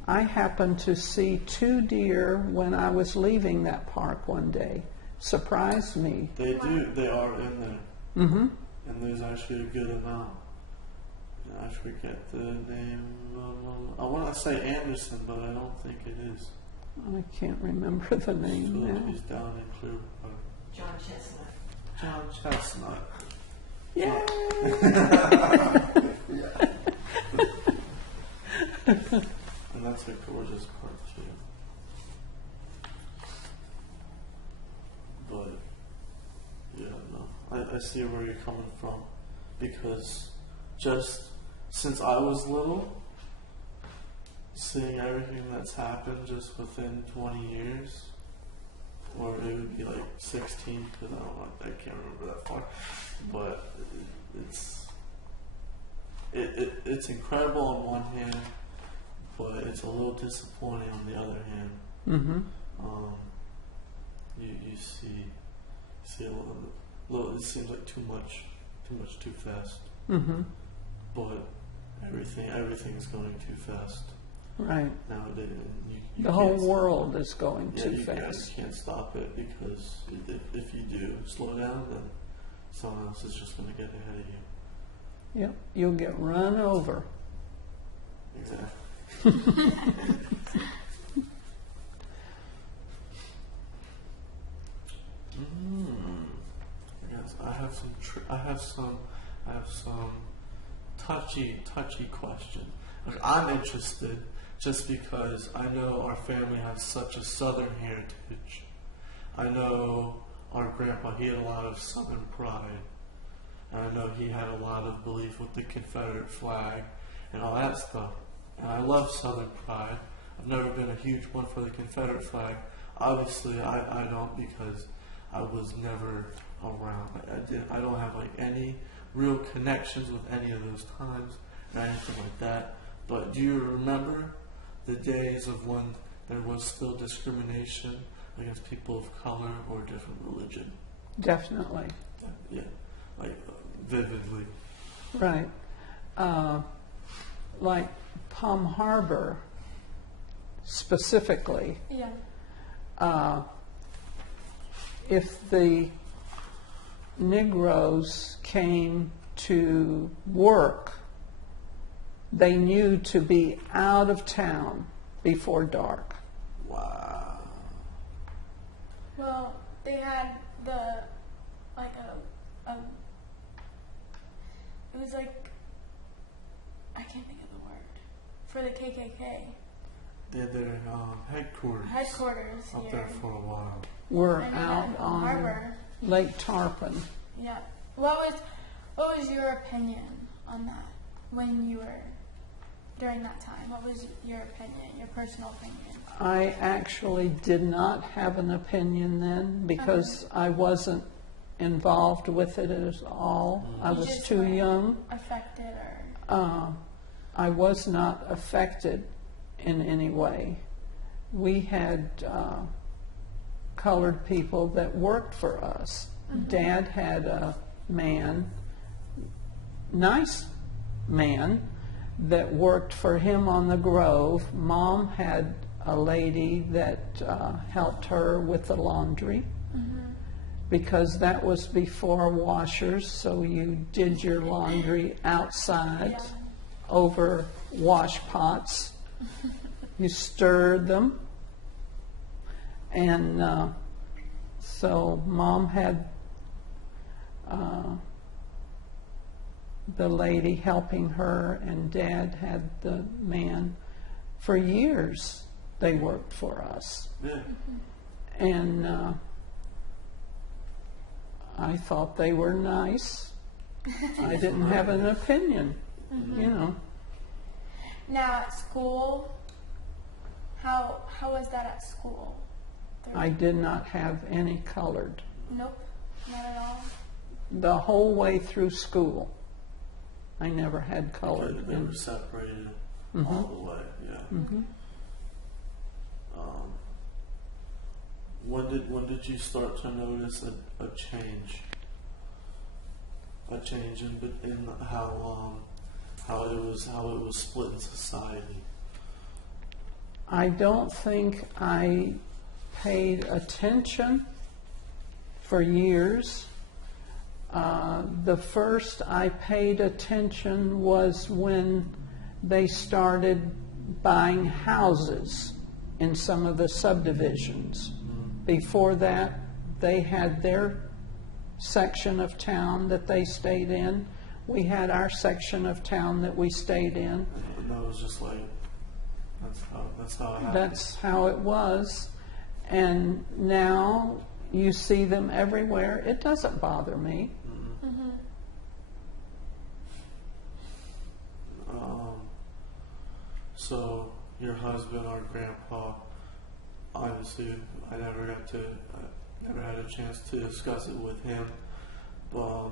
I happened to see 2 deer when I was leaving that park one day. Surprised me. They do. They are in there. Mm-hmm. And there's actually a good amount. I forget the name. I want to say Anderson, but I don't think it is. I can't remember the name now. He's down in Clearwater. John Chestnut. John Chestnut. Yay! And that's a gorgeous park too. But yeah, no, I see where you're coming from, because just since I was little, seeing everything that's happened just within 20 years, or it would be like 16, because I can't remember that far, but it's incredible on one hand, but it's a little disappointing on the other hand. Mm-hmm. You see a little. It seems like too much, too fast. Mm-hmm. But everything's going too fast Right. nowadays. You The whole can't- world is going too you fast. can't stop it, because if you do slow down, then someone else is just going to get ahead of you. Yep. You'll get run over. Exactly. Yes, I have some touchy question. Like, I'm interested just because I know our family has such a Southern heritage. I know our grandpa, he had a lot of Southern pride. And I know he had a lot of belief with the Confederate flag and all that stuff. And I love Southern pride. I've never been a huge one for the Confederate flag. Obviously, I don't, because I was never around. I don't have like any real connections with any of those times or anything like that. But do you remember the days of when there was still discrimination against people of color or different religion? Definitely. Yeah, like vividly. Right. Like Palm Harbor, specifically, Yeah. if the Negroes came to work, they knew to be out of town before dark. Wow. Well, they had the like it was like I can't think of the word for the KKK They had their headquarters up here. there for a while. We're And out then on Harbor. Lake Tarpon. Yeah. What was your opinion on that when you were during that time? What was your opinion, your personal opinion? I actually did not have an opinion then because I wasn't involved with it at all. I You was just too weren't young. Affected or I was not affected in any way. We had colored people that worked for us. Dad had a man, nice man, that worked for him on the Grove. Mom had a lady that helped her with the laundry because that was before washers, so you did your laundry outside Yeah. over wash pots. You stirred them. And so Mom had the lady helping her, and Dad had the man. For years, they worked for us. Yeah. And I thought they were nice. I didn't have an opinion, you know. now at school, how was that at school? I did not have any colored Nope, not at all. the whole way through school. I never had colored. They were separated all the way. Yeah. When did you start to notice a change? A change in how it was split in society. I don't think I paid attention for years. The first I paid attention was when they started buying houses in some of the subdivisions. Before that, they had their section of town that they stayed in. We had our section of town that we stayed in. And that was just like that's how it happened. That's how it was. And now you see them everywhere. It doesn't bother me. So your husband or grandpa, obviously, I never had a chance to discuss it with him. But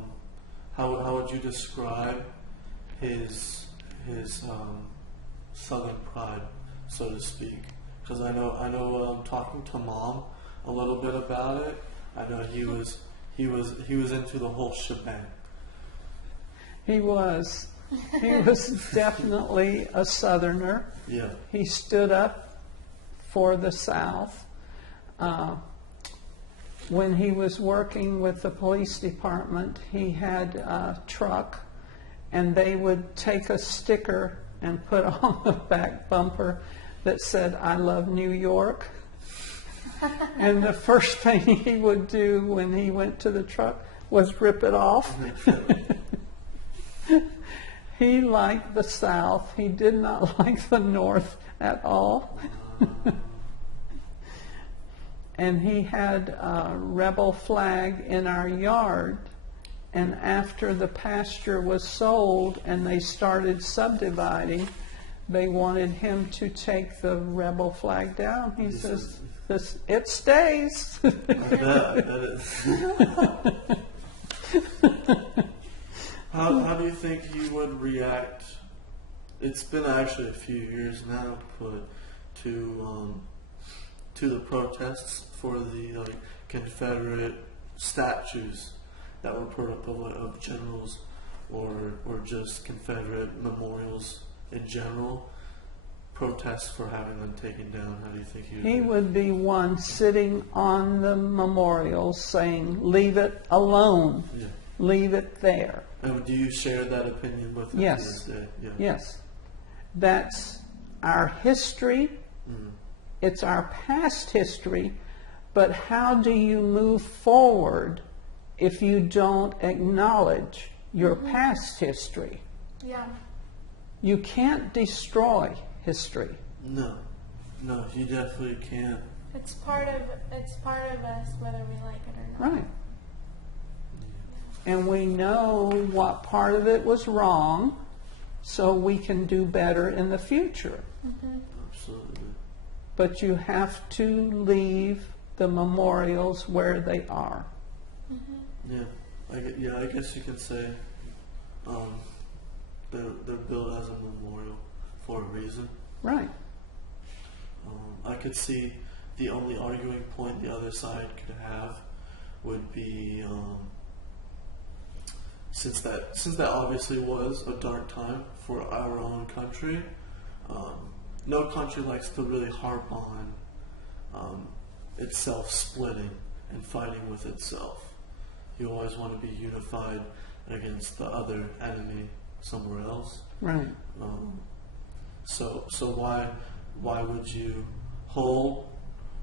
how would you describe his Southern pride, so to speak? Because I know talking to Mom a little bit about it, I know he was into the whole shebang. He was. He was definitely a Southerner. Yeah. He stood up for the South. When he was working with the police department, he had a truck, and they would take a sticker and put on the back bumper that said, "I love New York." And the first thing he would do when he went to the truck was rip it off. He liked the South. He did not like the North at all. And he had a rebel flag in our yard. And after the pasture was sold and they started subdividing, they wanted him to take the rebel flag down. He says, it stays. I bet it is. How do you think he would react? It's been actually a few years now, but to the protests for the Confederate statues that were put up of generals or just Confederate memorials in general. Protests for having them taken down. How do you think He would be one sitting on the memorial saying, "Leave it alone. Yeah. Leave it there." And do you share that opinion with him? Yes. To this day? Yeah. Yes. That's our history. It's our past history. But how do you move forward if you don't acknowledge your past history? Yeah. You can't destroy history. No, you definitely can't. It's part of us, whether we like it or not. Right. And we know what part of it was wrong, so we can do better in the future. Absolutely. But you have to leave the memorials where they are. Yeah, I guess you can say they're built as a memorial for a reason. Right. I could see the only arguing point the other side could have would be since that obviously was a dark time for our own country. No country likes to really harp on itself splitting and fighting with itself. You always want to be unified against the other enemy somewhere else. Right. So why would you hold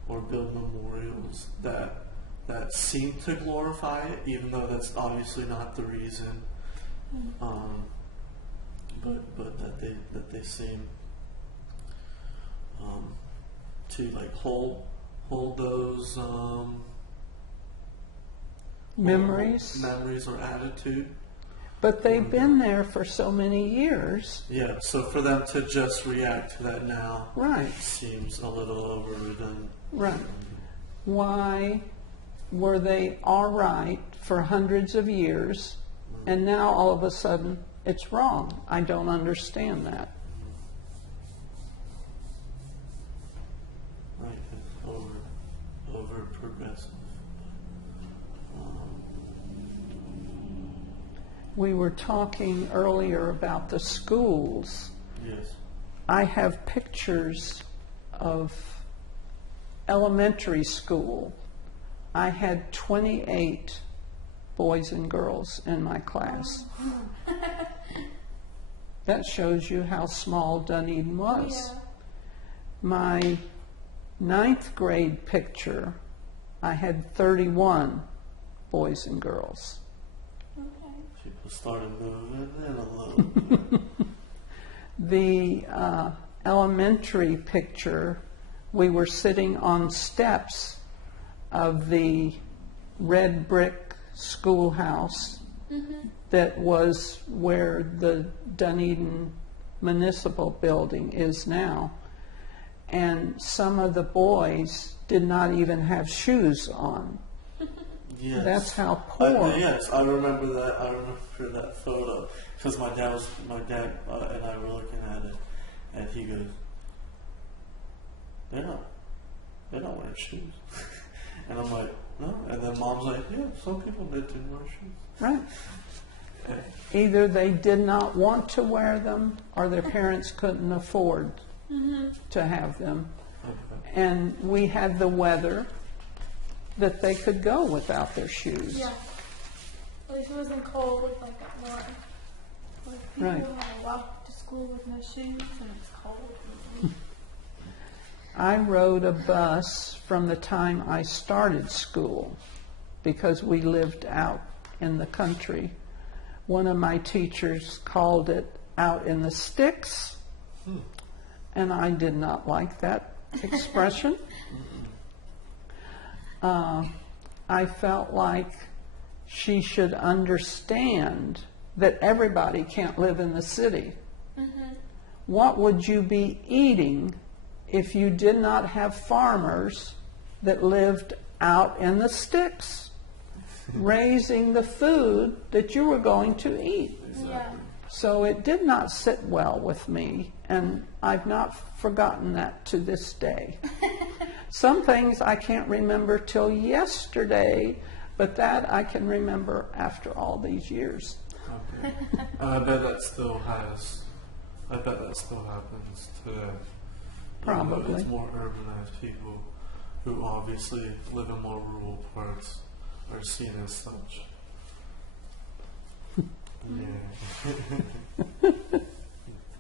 or build memorials that seem to glorify it, even though that's obviously not the reason, but that they seem to hold those Memories. or attitude. But they've been there for so many years. Yeah, so for them to just react to that now Right. seems a little overdone. Right. Why were they all right for hundreds of years, and now all of a sudden it's wrong? I don't understand that. Right, over progressive. We were talking earlier about the schools. Yes. I have pictures of elementary school. I had 28 boys and girls in my class. That shows you how small Dunedin was. Yeah. My 9th grade picture, I had 31 boys and girls. Okay. People started moving in a little bit. The elementary picture, we were sitting on steps of the red brick schoolhouse that was where the Dunedin Municipal Building is now. And some of the boys did not even have shoes on. Yes. That's how poor. Yes, I remember that. I remember that photo because my dad and I were looking at it, and he goes, "They're not wearing shoes," and I'm like, "No." And then Mom's like, "Yeah, some people didn't wear shoes." Right. Okay. Either they did not want to wear them or their parents couldn't afford to have them. Okay. And we had the weather that they could go without their shoes. Yeah. At least it wasn't cold like that more. Like people Right. had to walk to school with no shoes and it's cold. I rode a bus from the time I started school because we lived out in the country. One of my teachers called it out in the sticks, and I did not like that expression. I felt like she should understand that everybody can't live in the city. What would you be eating if you did not have farmers that lived out in the sticks, raising the food that you were going to eat? exactly. So it did not sit well with me, and I've not forgotten that to this day. Some things I can't remember till yesterday, but that I can remember after all these years. Okay. I bet that still happens today. Probably. It's more urbanized people who obviously live in more rural parts are seen as such. Yeah.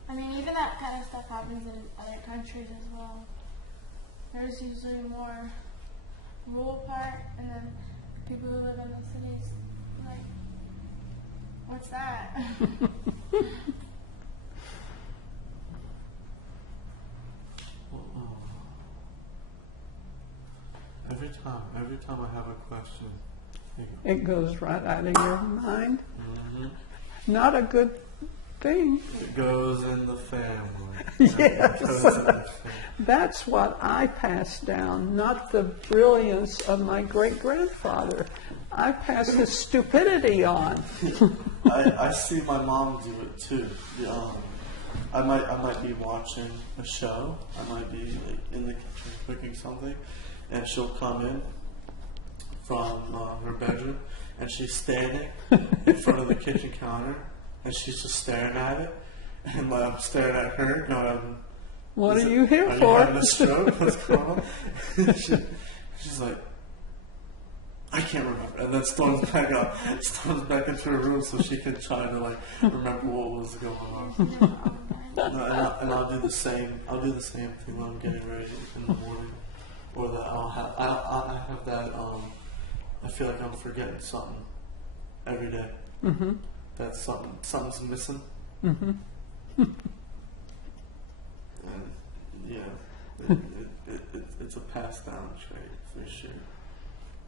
I mean, even that kind of stuff happens in other countries as well. There's usually more rural part, and then people who live in the cities, like, what's that? Every time I have a question, It goes right out of your mind. mm-hmm. Not a good thing. It goes in the family. Yes. It goes in the family. That's what I passed down, not the brilliance of my great-grandfather. I passed his stupidity on. I see my mom do it too. I might be watching a show. I might be like in the kitchen cooking something, and she'll come in from her bedroom, and she's standing in front of the kitchen counter, and she's just staring at it, and I'm staring at her, going, What are you here are for? you having a stroke? What's going on? She's like, I can't remember, and then storms back into her room so she can try to like remember what was going on. And I'll do the same. I'll do the same thing when I'm getting ready in the morning, or that I'll have that. I feel like I'm forgetting something every day. Mm-hmm. That something's missing. Mm-hmm. And it's a passed down trait for sure.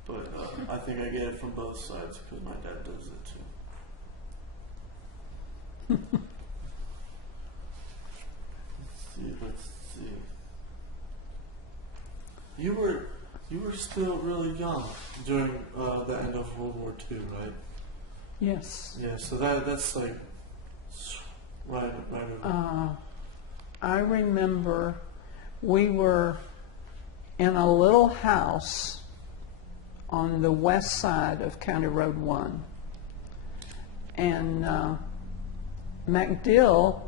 But I think I get it from both sides because my dad does it too. Let's see. You were still really young during the end of World War II, right? Yes. Yeah. So that's like right. I remember we were in a little house on the west side of County Road 1. And MacDill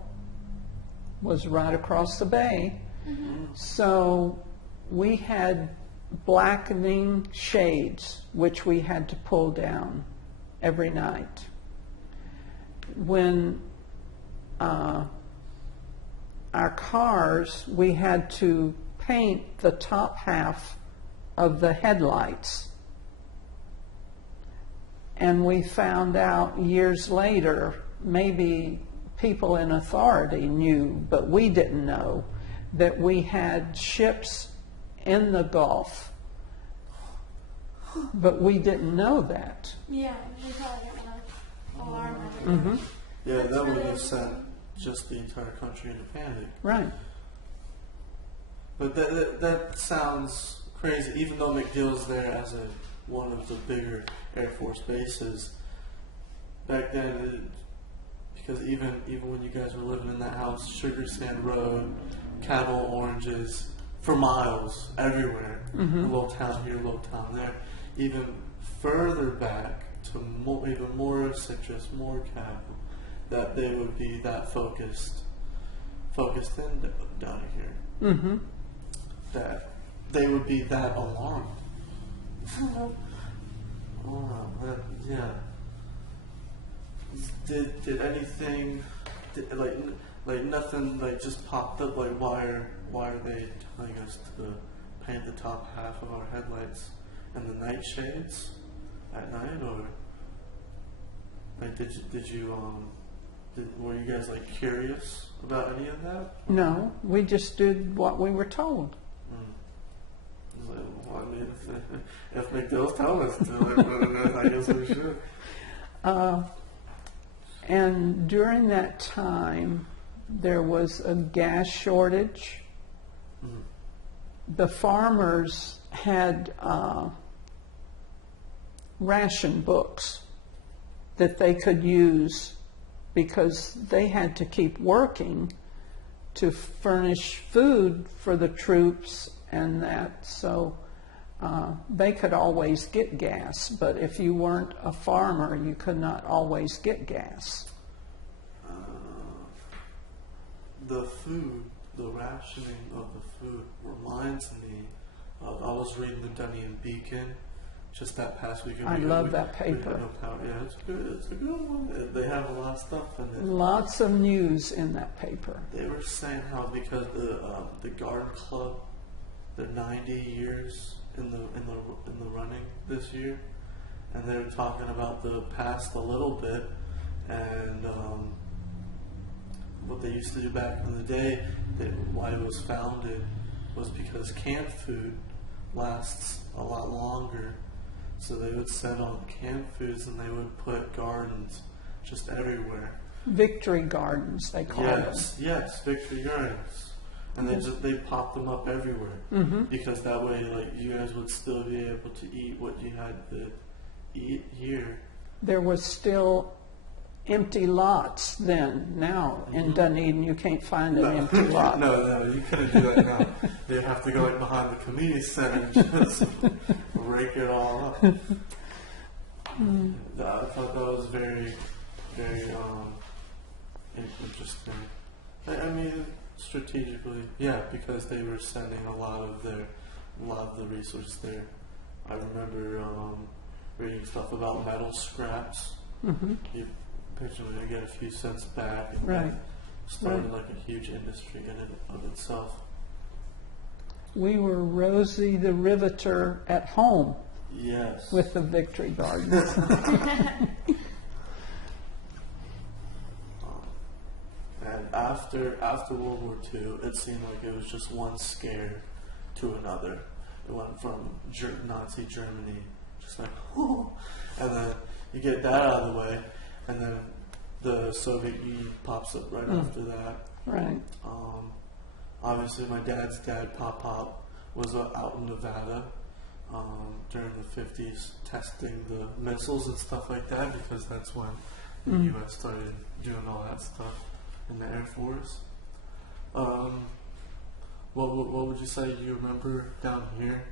was right across the bay. Mm-hmm. So we had blackening shades, which we had to pull down every night. When our cars, we had to paint the top half of the headlights. And we found out years later, maybe people in authority knew, but we didn't know, that we had ships in the Gulf. But we didn't know that. Yeah, we probably got an alarm. Mm-hmm. Yeah, That's that would really have sent just the entire country into panic. Right. But that sounds crazy. Even though MacDill's there as one of the bigger Air Force bases, back then, because even when you guys were living in that house, Sugar Sand Road, cattle oranges for miles everywhere. Mm-hmm. A little town here, a little town there. Even further back to even more citrus, more cattle, that they would be that focused in down here. Mm-hmm. That they would be that alarmed. Wow, yeah. Did anything, like nothing, like just popped up? Like why are they telling us to paint the top half of our headlights and the night shades at night, or like were you guys like curious about any of that? No, we just did what we were told. Well, I mean, if McDill's telling us to, I guess we should. And during that time, there was a gas shortage. Mm-hmm. The farmers had ration books that they could use because they had to keep working to furnish food for the troops and that. So they could always get gas, but if you weren't a farmer, you could not always get gas. The food, the rationing of the food reminds me of, I was reading the Dunedin Beacon just that past week. I love that paper. Yeah, it's good. It's a good one. They have a lot of stuff in it. Lots of news in that paper. They were saying how because the garden club, they're 90 years in the running this year, and they were talking about the past a little bit and what they used to do back in the day. Why it was founded was because canned food lasts a lot longer. So they would set on canned foods and they would put gardens just everywhere. Victory gardens, they call them. Yes, victory gardens. And they pop them up everywhere. Mm-hmm. Because that way, like, you guys would still be able to eat what you had to eat here. There was still empty lots then. Now in Dunedin you can't find an empty lot. No, you couldn't do that now. They'd have to go like behind the community center and just rake it all up. I thought that was very, very interesting. I mean, strategically, yeah, because they were sending a lot of the resources there. I remember reading stuff about metal scraps. Mm-hmm. You potentially get a few cents back, and Right. started like a huge industry in and of itself. We were Rosie the Riveter at home Yes. with the Victory Gardens. And after World War II, it seemed like it was just one scare to another. It went from Nazi Germany, just like, oh, and then you get that out of the way, and then the Soviet Union pops up right after that. Right. Obviously, my dad's dad, Pop, was out in Nevada during the 50s testing the missiles and stuff like that, because that's when the U.S. started doing all that stuff in the Air Force. What would you say you remember down here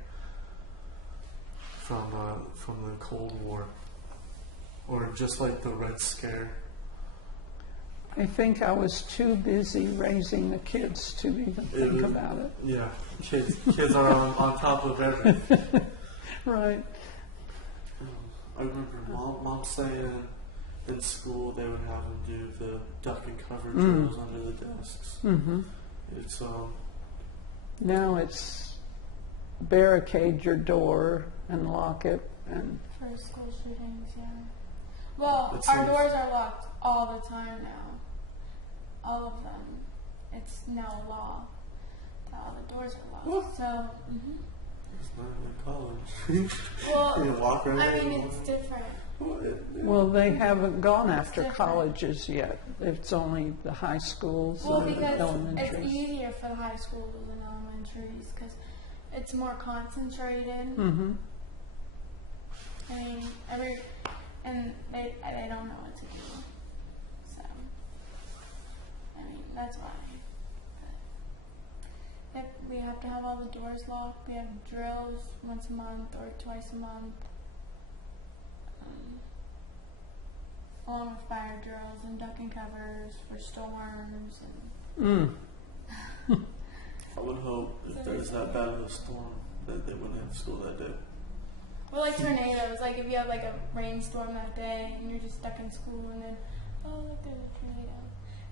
from the Cold War, or just like the Red Scare? I think I was too busy raising the kids to even think about it. Yeah, kids are on top of everything. Right. I remember mom saying in school they would have them do the duck and cover drills under the desks. Mm-hmm. It's Now it's barricade your door and lock it, and For school shootings, yeah. Well, It our seems- doors are locked all the time now. All of them. It's now law that all the doors are locked. What? So, it's not in college. well, You walk right I in. mean, it's different. well, they haven't gone after different. colleges yet. It's only the high schools Well, and the because it's elementaries. easier for the high schools and elementaries because it's more concentrated. Mm-hmm. I mean, they don't know what to do. So, I mean, that's why. But we have to have all the doors locked. We have drills once a month or twice a month. Along with fire drills and duck and covers for storms and I would hope if there's that bad of a storm that they wouldn't have school that day. well, like tornadoes. Like if you have like a rainstorm that day and you're just stuck in school, and then look, there's a tornado.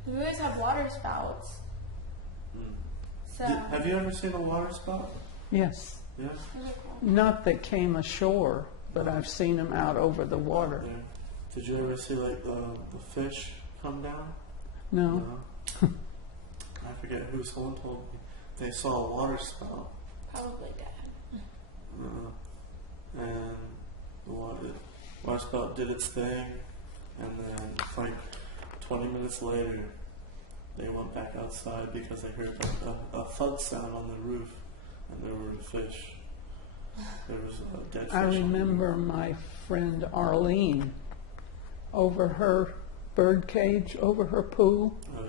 We always have water spouts. So Have you ever seen a water spout? Yes. Yeah. those are cool. Not that came ashore, but I've seen them out over the water. Yeah. Did you ever see like the fish come down? No. I forget who. Someone told me they saw a water spout, Probably Dad. and the water spout did its thing, and then like 20 minutes later, they went back outside because they heard like a thud sound on the roof, and there were fish. There was a dead fish. I remember my friend Arlene, over her bird cage over her pool. Oh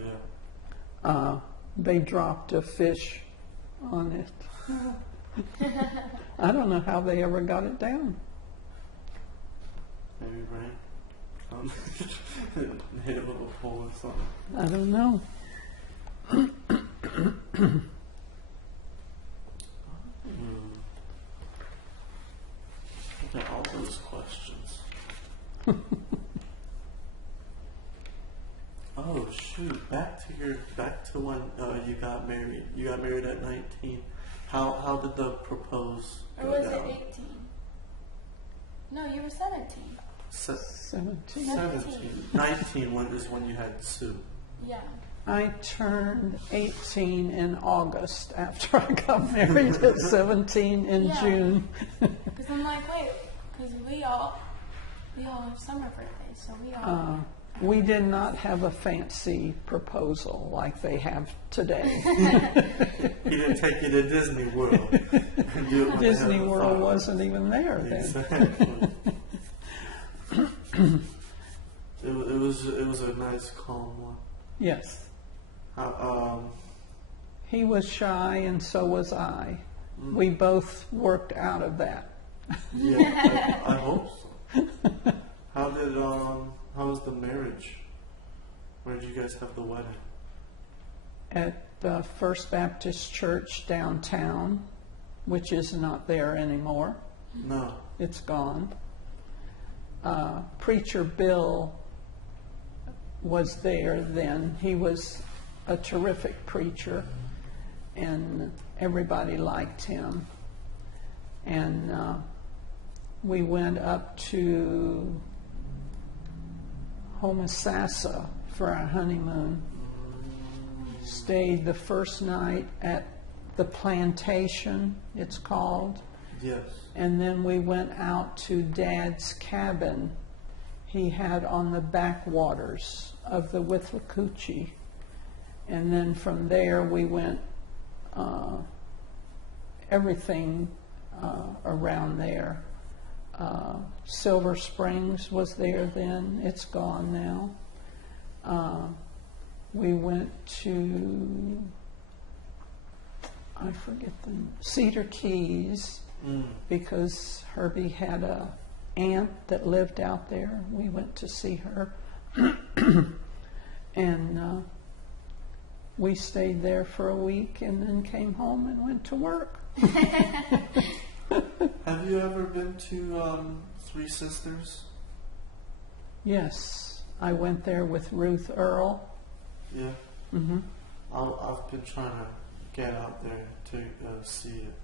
yeah. They dropped a fish on it. I don't know how they ever got it down. Maybe rain. Hit it with a pole or something. I don't know. Okay, all those questions. Oh shoot! Back to when you got married. You got married at 19. How did the propose Or go was down? it 18? No, you were 17. 17. 17. 19 is when you had Sue. Yeah. I turned 18 in August after I got married at 17 in Yeah. June. Because I'm like, wait, because we all have summer birthdays, so we all. We did not have a fancy proposal like they have today. He didn't take you to Disney World. And do it when they Disney have a World fire. wasn't even there then. Exactly. it was a nice calm one. Yes. How, He was shy and so was I. We both worked out of that. yeah, I hope so. How was the marriage? Where did you guys have the wedding? At the First Baptist Church downtown, which is not there anymore. No. It's gone. Preacher Bill was there then. He was a terrific preacher, and everybody liked him. And we went up to Homosassa for our honeymoon. Stayed the first night at the Plantation, it's called. Yes. And then we went out to Dad's cabin he had on the backwaters of the Withlacoochee. And then from there we went everything around there. Silver Springs was there then. It's gone now. We went to, I forget Cedar Keys, because Herbie had a aunt that lived out there. We went to see her. And we stayed there for a week and then came home and went to work. Have you ever been to Three Sisters? Yes, I went there with Ruth Earl. Yeah. Mm-hmm. I've been trying to get out there to see it.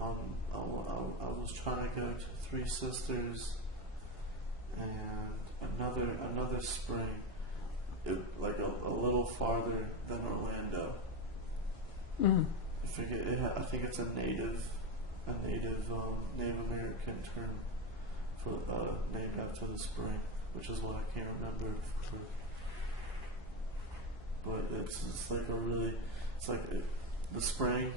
I was trying to go to Three Sisters and another spring, like a little farther than Orlando. Mm. I think it's a Native American term for named after the spring, which is what I can't remember. But it's like the spring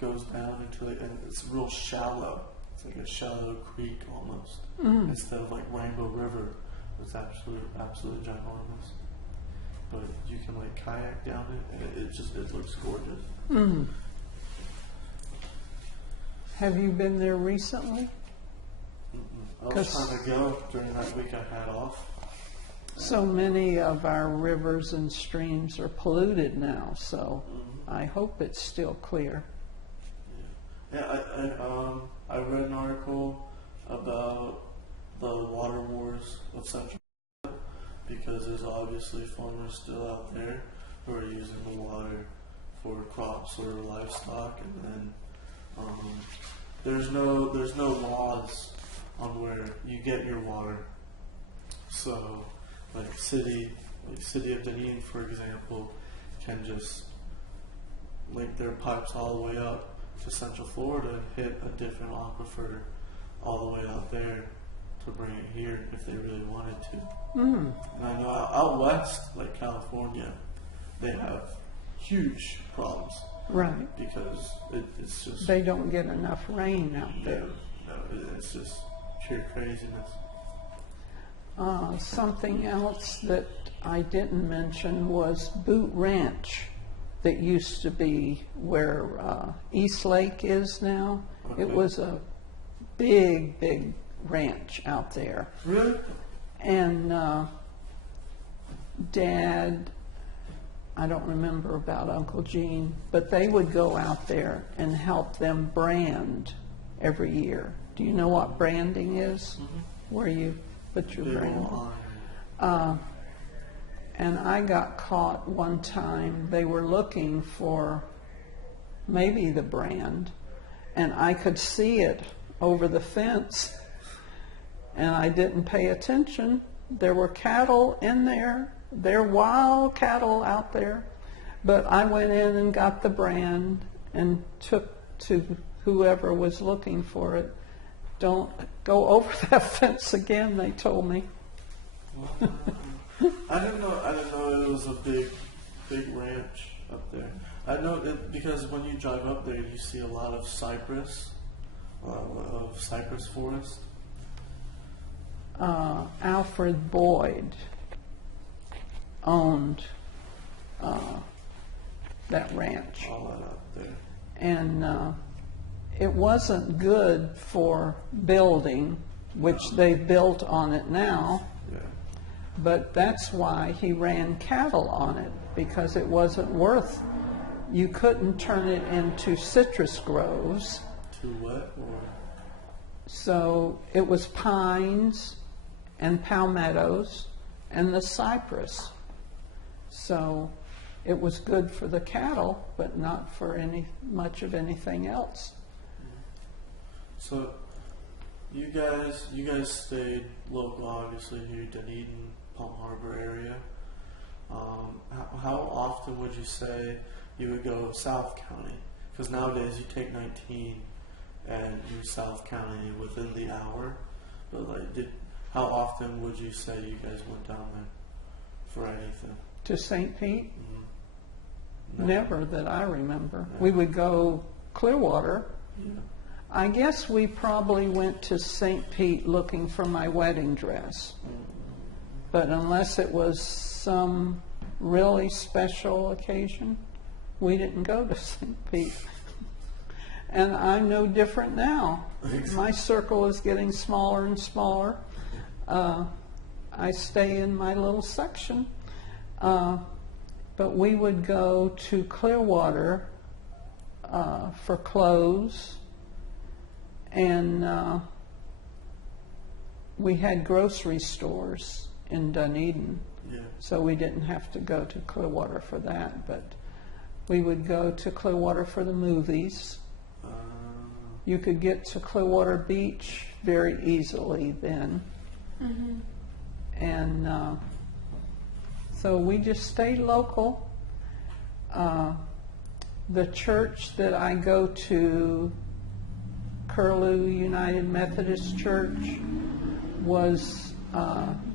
goes down into and it's real shallow. It's like a shallow creek almost, instead of like Rainbow River. It's absolutely ginormous. But you can like kayak down it, and it looks gorgeous. Mm. Have you been there recently? I was trying to go during that week I had off. So many of our rivers and streams are polluted now, so I hope it's still clear. Yeah, I read an article about the water wars of Central Florida, because there's obviously farmers still out there who are using the water for crops or livestock, and then there's no laws on where you get your water. So like city of Dunedin, for example, can just link their pipes all the way up to Central Florida and hit a different aquifer all the way out there to bring it here if they really wanted to. And I know out west, like California, they have huge problems. Right. Because it's just... They don't get enough rain out there. No, it's just pure craziness. Something else that I didn't mention was Boot Ranch that used to be where East Lake is now. Okay. It was a big, big ranch out there. Really? And Dad, I don't remember about Uncle Gene, but they would go out there and help them brand every year. Do you know what branding is? Mm-hmm. Where you put your Big brand? line. And I got caught one time. They were looking for maybe the brand, and I could see it over the fence, and I didn't pay attention. There were cattle in there. There were wild cattle out there. But I went in and got the brand and took to whoever was looking for it. Don't go over that fence again, they told me. I didn't know it was a big ranch up there. I know that because when you drive up there, you see a lot of cypress forest. Alfred Boyd owned that ranch. All that up there. And it wasn't good for building, which they've built on it now, Yeah. but that's why he ran cattle on it, because it wasn't worth, you couldn't turn it into citrus groves. To what? Or So it was pines and palmettos and the cypress. So it was good for the cattle, but not for much of anything else. so you guys stayed local, obviously here, Dunedin, Palm Harbor area. How often would you say you would go South County? Because nowadays you take 19 and you're South County within the hour. But how often would you say you guys went down there for anything? To St. Pete? No. Never that I remember. No. We would go Clearwater. Yeah. I guess we probably went to St. Pete looking for my wedding dress. But unless it was some really special occasion, we didn't go to St. Pete. And I'm no different now. My circle is getting smaller and smaller. I stay in my little section. But we would go to Clearwater for clothes. And we had grocery stores in Dunedin. Yeah. So we didn't have to go to Clearwater for that, but we would go to Clearwater for the movies. You could get to Clearwater Beach very easily then. Mm-hmm. And so we just stayed local. The church that I go to, Curlew United Methodist Church, was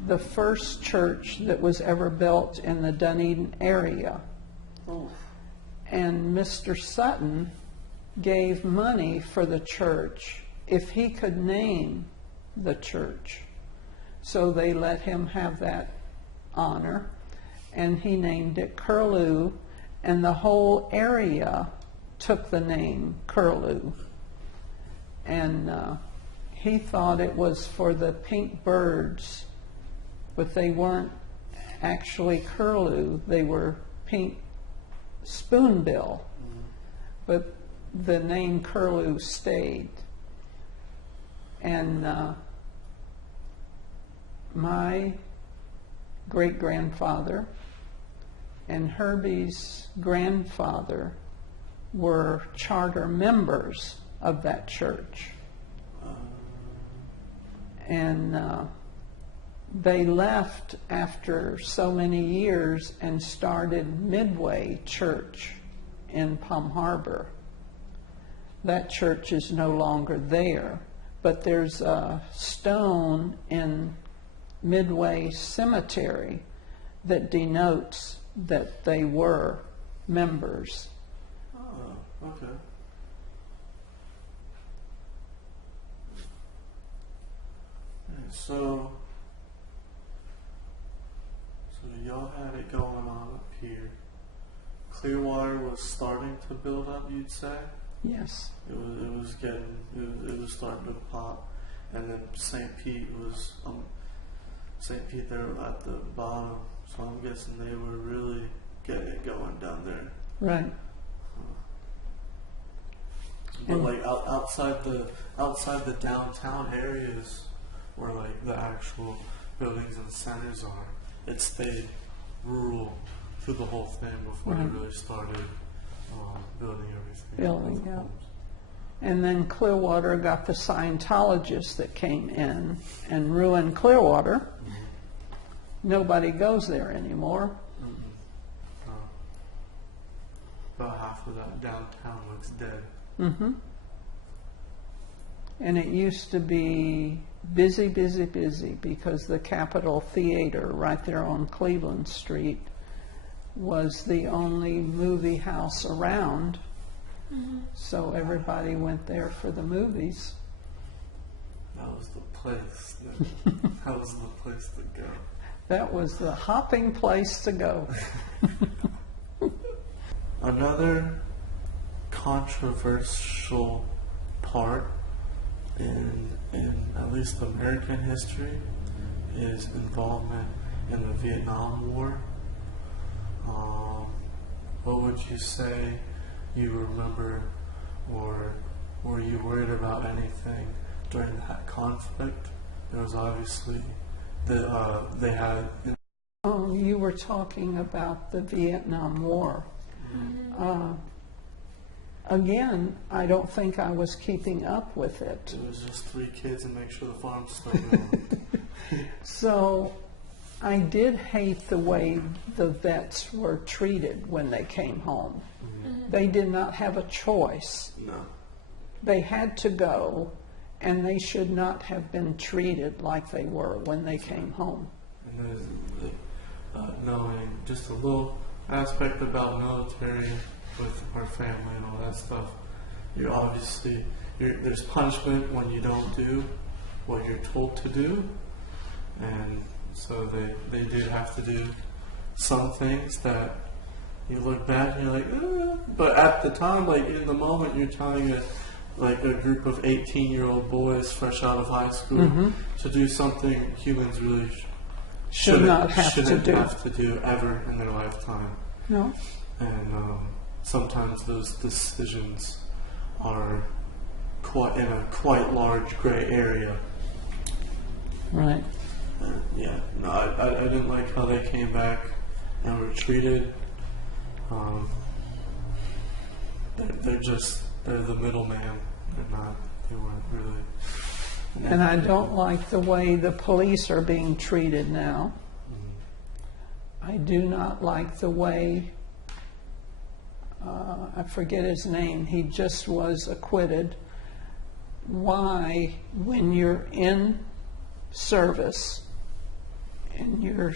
the first church that was ever built in the Dunedin area. Oh. And Mr. Sutton gave money for the church if he could name the church. So they let him have that honor, and he named it Curlew, and the whole area took the name Curlew. And he thought it was for the pink birds, but they weren't actually curlew, they were pink spoonbill. But the name curlew stayed. And my great-grandfather and Herbie's grandfather were charter members of that church. And they left after so many years and started Midway Church in Palm Harbor. That church is no longer there, but there's a stone in Midway Cemetery that denotes that they were members. Oh, okay. So, Clearwater was starting to build up, you'd say? Yes. It was starting to pop, and then St. Pete there at the bottom. So I'm guessing they were really getting it going down there. Right. But like outside the downtown areas, where like the actual buildings and centers are, it stayed rural through the whole thing before they really started building everything. Building, yeah. And then Clearwater got the Scientologists that came in and ruined Clearwater. Mm-hmm. Nobody goes there anymore. Mm-hmm. About half of that downtown looks dead. Mm-hmm. And it used to be busy, busy, busy because the Capitol Theater right there on Cleveland Street was the only movie house around. So everybody went there for the movies. That was the place. That was the place to go. That was the hopping place to go. Another controversial part in at least American history is involvement in the Vietnam War. What would you say you remember, or were you worried about anything during that conflict? There was obviously they had. Oh, you were talking about the Vietnam War. Again, I don't think I was keeping up with it. It was just 3 kids and make sure the farm's still going. So I did hate the way the vets were treated when they came home. They did not have a choice. No. They had to go, and they should not have been treated like they were when they came home. And there's knowing just a little aspect about military with our family and all that stuff. You're obviously, there's punishment when you don't do what you're told to do, and so they did have to do some things that you look back and you're like, but at the time, like in the moment, you're telling a group of 18-year-old boys fresh out of high school to do something humans really shouldn't have to do ever in their lifetime. No. And sometimes those decisions are in a quite large gray area. Right. Yeah, no, I didn't like how they came back and were treated. They're the middleman. They weren't really. And I don't like the way the police are being treated now. I do not like the way, I forget his name, he just was acquitted. Why, when you're in service and you're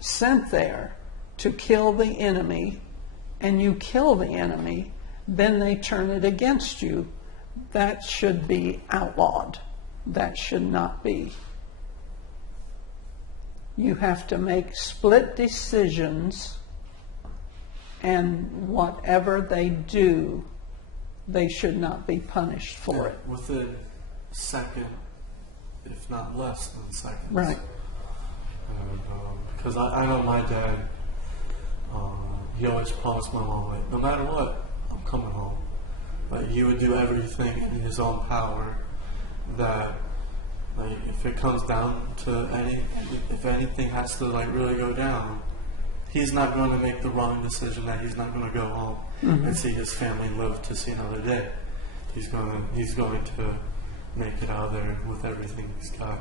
sent there to kill the enemy, and you kill the enemy, then they turn it against you? That should be outlawed. That should not be. You have to make split decisions, and whatever they do, they should not be punished for it. Within second, if not less than seconds. Right. Because I know my dad, he always promised my mom, like, no matter what, I'm coming home. But he would do everything in his own power that, like, if it comes down to if anything has to, like, really go down, he's not going to make the wrong decision that he's not going to go home and see his family live to see another day. He's going to make it out of there with everything he's got.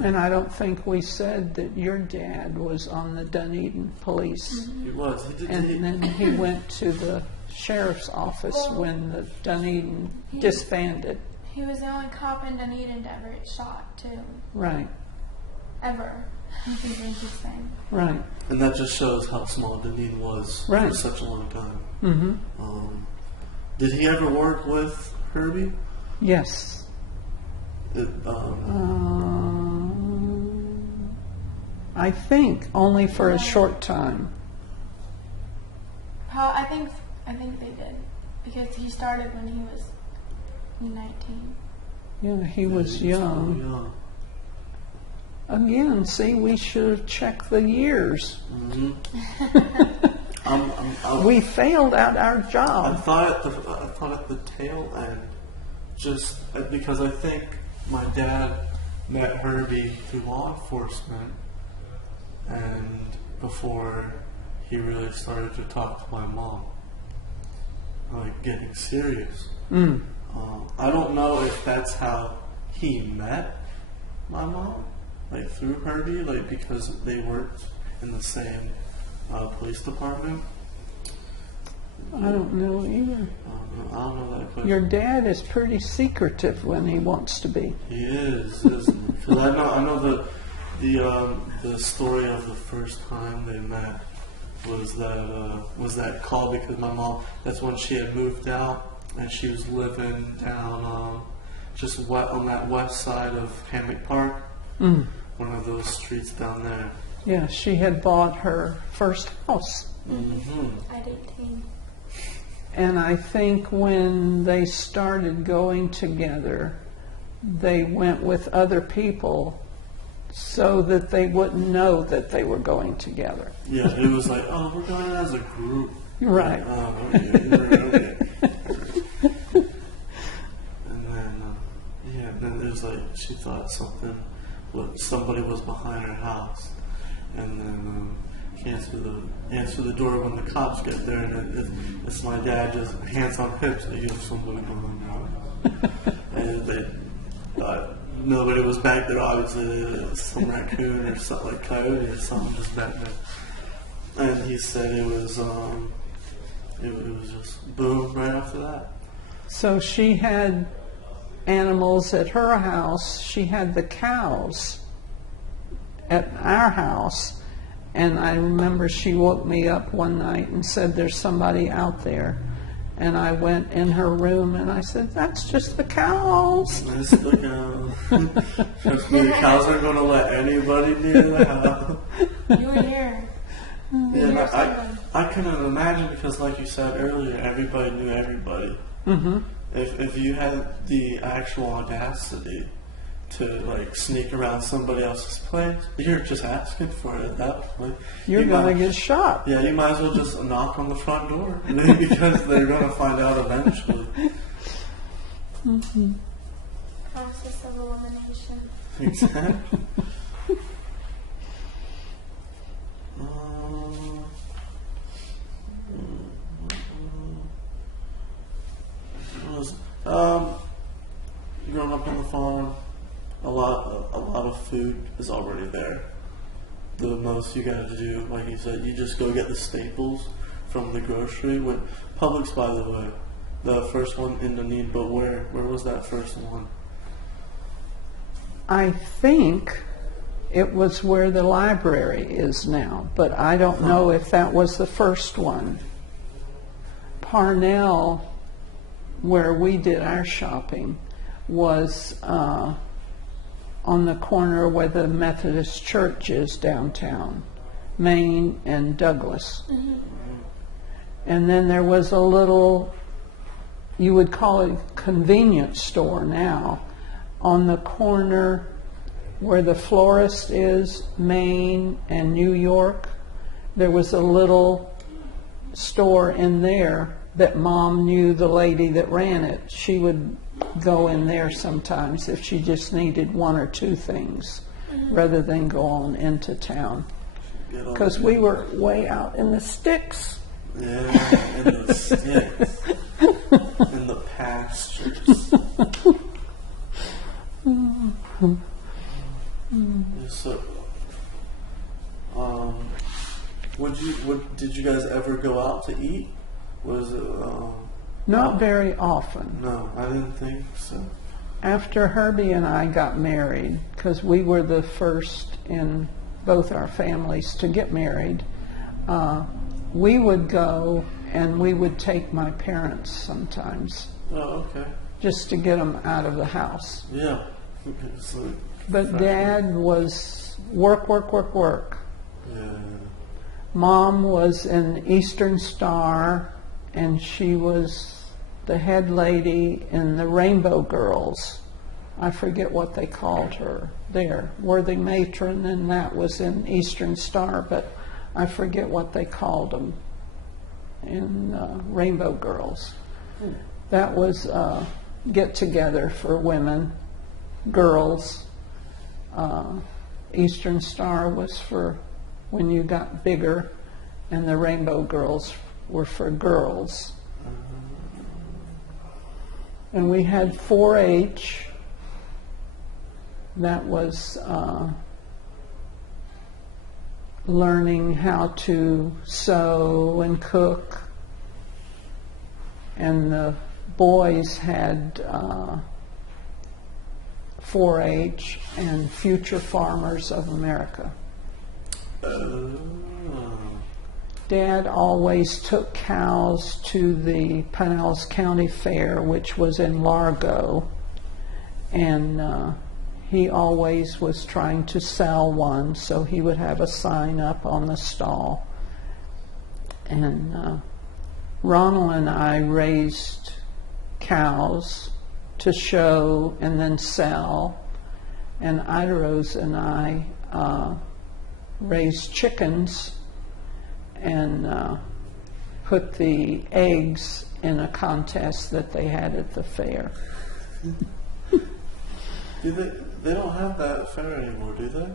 And I don't think we said that your dad was on the Dunedin police. He was. And then he went to the sheriff's office when the Dunedin disbanded. He was the only cop in Dunedin to ever get shot, too. Right. Ever. I think he's saying. Right. And that just shows how small Dunedin was for such a long time. Mm-hmm. Did he ever work with Herbie? Yes. I think only for a short time. I think they did because he started when he was 19. Yeah, he was So young. young. Again, see, we should have checked the years. Mm-hmm. We failed at our I job. thought at the tail end, just because I think my dad met Herbie through law enforcement, and before he really started to talk to my mom, like getting serious. I don't know if that's how he met my mom, like through Herbie, like because they worked in the same police department. I don't know either. I don't know that. But Your dad is pretty secretive when he wants to be. he is, isn't he? Because I know the story of the first time they met was that call because my mom. That's when she had moved out and she was living down just on that west side of Hammock Park, one of those streets down there. Yeah, she had bought her first house. At 18. And I think when they started going together, they went with other people so that they wouldn't know that they were going together. Yeah, it was like, oh, we're going as a group. Right. Oh, okay. And then there's like, she thought somebody was behind her house. And then he answered the door when the cops get there, and it's my dad just hands on hips, and there's somebody behind the house. And they thought nobody was back there, obviously, some raccoon or something like coyote or something just back there. And he said it was just boom right after that. So she had animals at her house. She had the cows at our house. And I remember she woke me up one night and said, there's somebody out there. And I went in her room and I said, that's just the cows. That's the cows. Trust me, the cows aren't going to let anybody near the house. You were here. Yeah, and I couldn't imagine because, like you said earlier, everybody knew everybody. Mm-hmm. If you had the actual audacity to like sneak around somebody else's place, you're just asking for it at that point. You're going to get shot. Yeah, you might as well just knock on the front door because they're going to find out eventually. Mm-hmm. Process of elimination. Exactly. Growing up on the farm, a lot of food is already there. The most you got to do, like you said, you just go get the staples from the grocery. When Publix, by the way, the first one in Dunedin, but where was that first one? I think it was where the library is now, but I don't know if that was the first one. Parnell, where we did our shopping, was on the corner where the Methodist Church is downtown, Main and Douglas. Mm-hmm. And then there was a little, you would call it convenience store now, on the corner where the florist is, Main and New York. There was a little store in there that Mom knew the lady that ran it. She would go in there sometimes if she just needed one or two things rather than go on into town. Because we were way out in the sticks. Yeah, in the sticks. In the pastures. So, did you guys ever go out to eat? Was it? Not very often. No, I didn't think so. After Herbie and I got married, because we were the first in both our families to get married, we would go and we would take my parents sometimes. Oh, okay. Just to get them out of the house. Yeah. But Dad was work. Yeah. Mom was in Eastern Star, and she was the head lady in the Rainbow Girls. I forget what they called her there. Worthy matron, and that was in Eastern Star, but I forget what they called them in Rainbow Girls. That was a get together for women, girls. Eastern Star was for when you got bigger, and the Rainbow Girls were for girls. And we had 4-H. That was learning how to sew and cook. And the boys had 4-H and Future Farmers of America. Dad always took cows to the Pinellas County Fair, which was in Largo, and he always was trying to sell one, so he would have a sign up on the stall. And Ronald and I raised cows to show and then sell, and Ida Rose and I raised chickens and put the eggs in a contest that they had at the fair. They don't have that fair anymore, do they?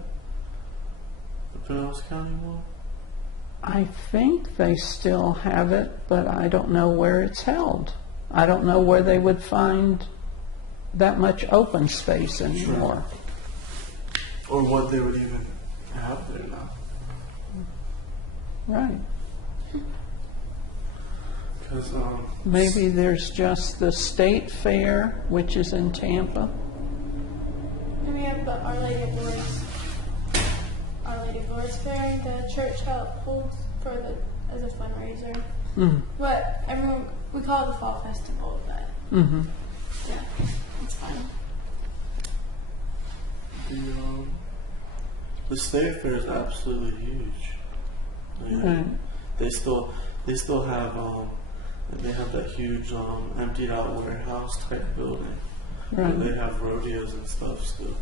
The Pinellas County one? I think they still have it, but I don't know where it's held. I don't know where they would find that much open space anymore. Or what they would even have there now. Right. Because maybe there's just the state fair, which is in Tampa. And we have the Our Lady of Lourdes Fair. The church holds as a fundraiser. Mm. But we call it the Fall Festival, but yeah, it's fun. The state fair is absolutely huge. Right. They still have they have that huge emptied out warehouse type building. Right. And they have rodeos and stuff still.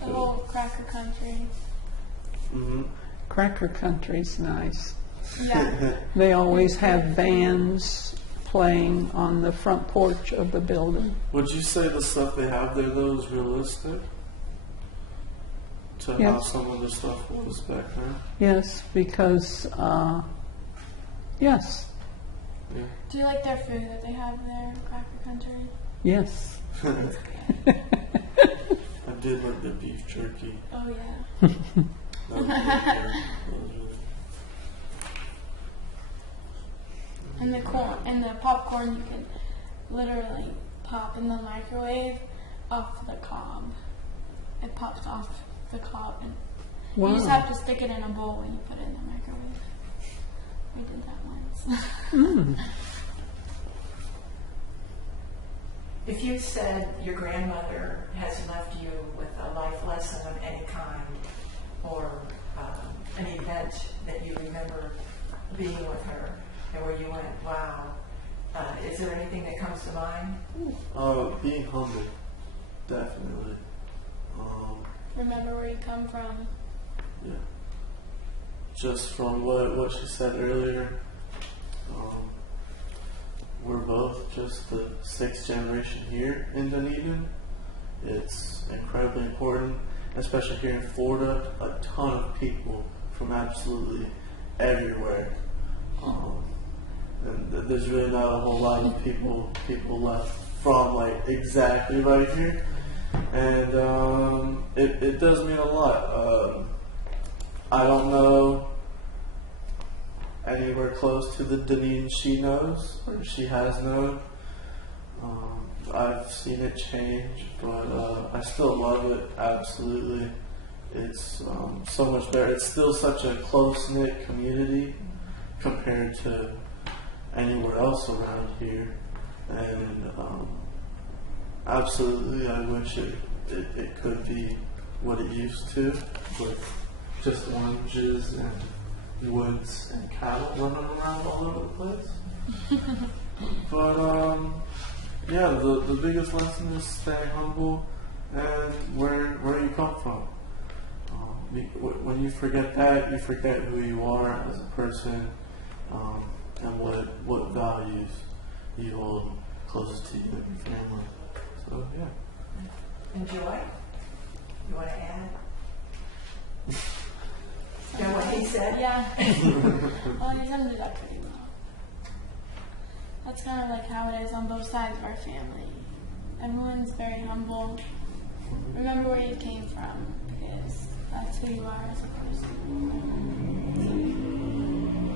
The whole Cracker Country. Mm-hmm. Cracker Country's nice. Yeah. They always have bands playing on the front porch of the building. Would you say the stuff they have there though is realistic? To how Yes. some of the stuff was back then? Yes, because, yes, Yeah. Do you like their food that they have there, Cracker Country? yes. I did like the beef jerky. Oh yeah. That was really good. That was really- And the corn and the popcorn you can literally pop in the microwave off the cob. It pops off the cob, and you just have to stick it in a bowl when you put it in the microwave. We did that once. If you said your grandmother has left you with a life lesson of any kind, or an event that you remember being with her, and where you went, wow, is there anything that comes to mind? Being humble, definitely. Remember where you come from. Yeah. Just from what she said earlier, we're both just the 6th generation here in Dunedin. It's incredibly important, especially here in Florida. A ton of people from absolutely everywhere. And there's really not a whole lot of people left from like exactly right here. And it does mean a lot. I don't know anywhere close to the Dunedin she knows, or she has known. I've seen it change, but I still love it, absolutely. It's so much better. It's still such a close-knit community compared to anywhere else around here. And absolutely, I wish it could be what it used to, with just oranges and woods and cattle running around all over the place. But yeah, the biggest lesson is stay humble and where you come from. When you forget that, you forget who you are as a person, and what values you hold closest to you and your family. So yeah. And Joy, you want to add? You know what he said? Yeah. Well, he summed it up pretty well. That's kind of like how it is on both sides of our family. Everyone's very humble. Remember where you came from, because that's who you are as a person.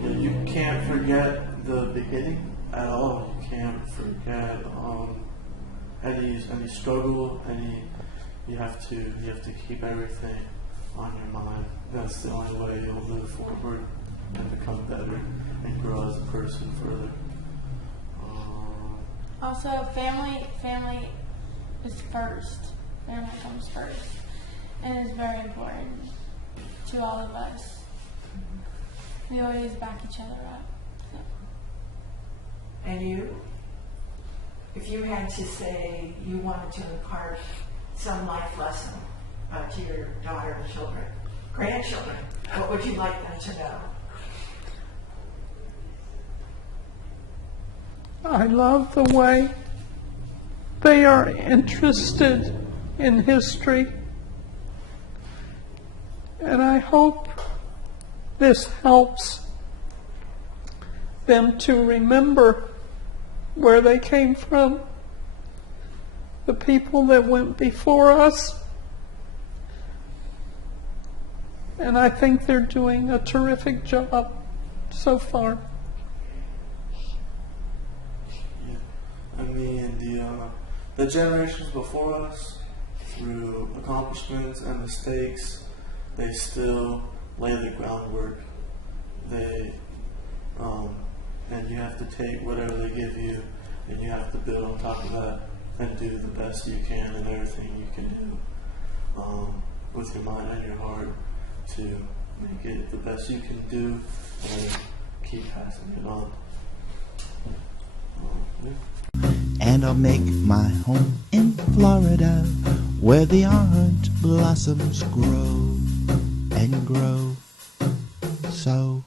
Yeah, you can't forget the beginning at all. You can't forget any struggle. You have to keep everything on your mind. That's the only way you'll move forward and become better and grow as a person further. Also, family is first. Family comes first, and is very important to all of us. We always back each other up. So. And you? If you had to say you wanted to impart some life lesson to your daughter and children, grandchildren, what would you like them to know? I love the way they are interested in history, and I hope this helps them to remember where they came from, the people that went before us, and I think they're doing a terrific job so far. Yeah. I mean, the generations before us, through accomplishments and mistakes, they still lay the groundwork. And you have to take whatever they give you, and you have to build on top of that and do the best you can and everything you can do with your mind and your heart to make it the best you can do and keep passing it on. Yeah. And I'll make my home in Florida, where the orange blossoms grow and grow. So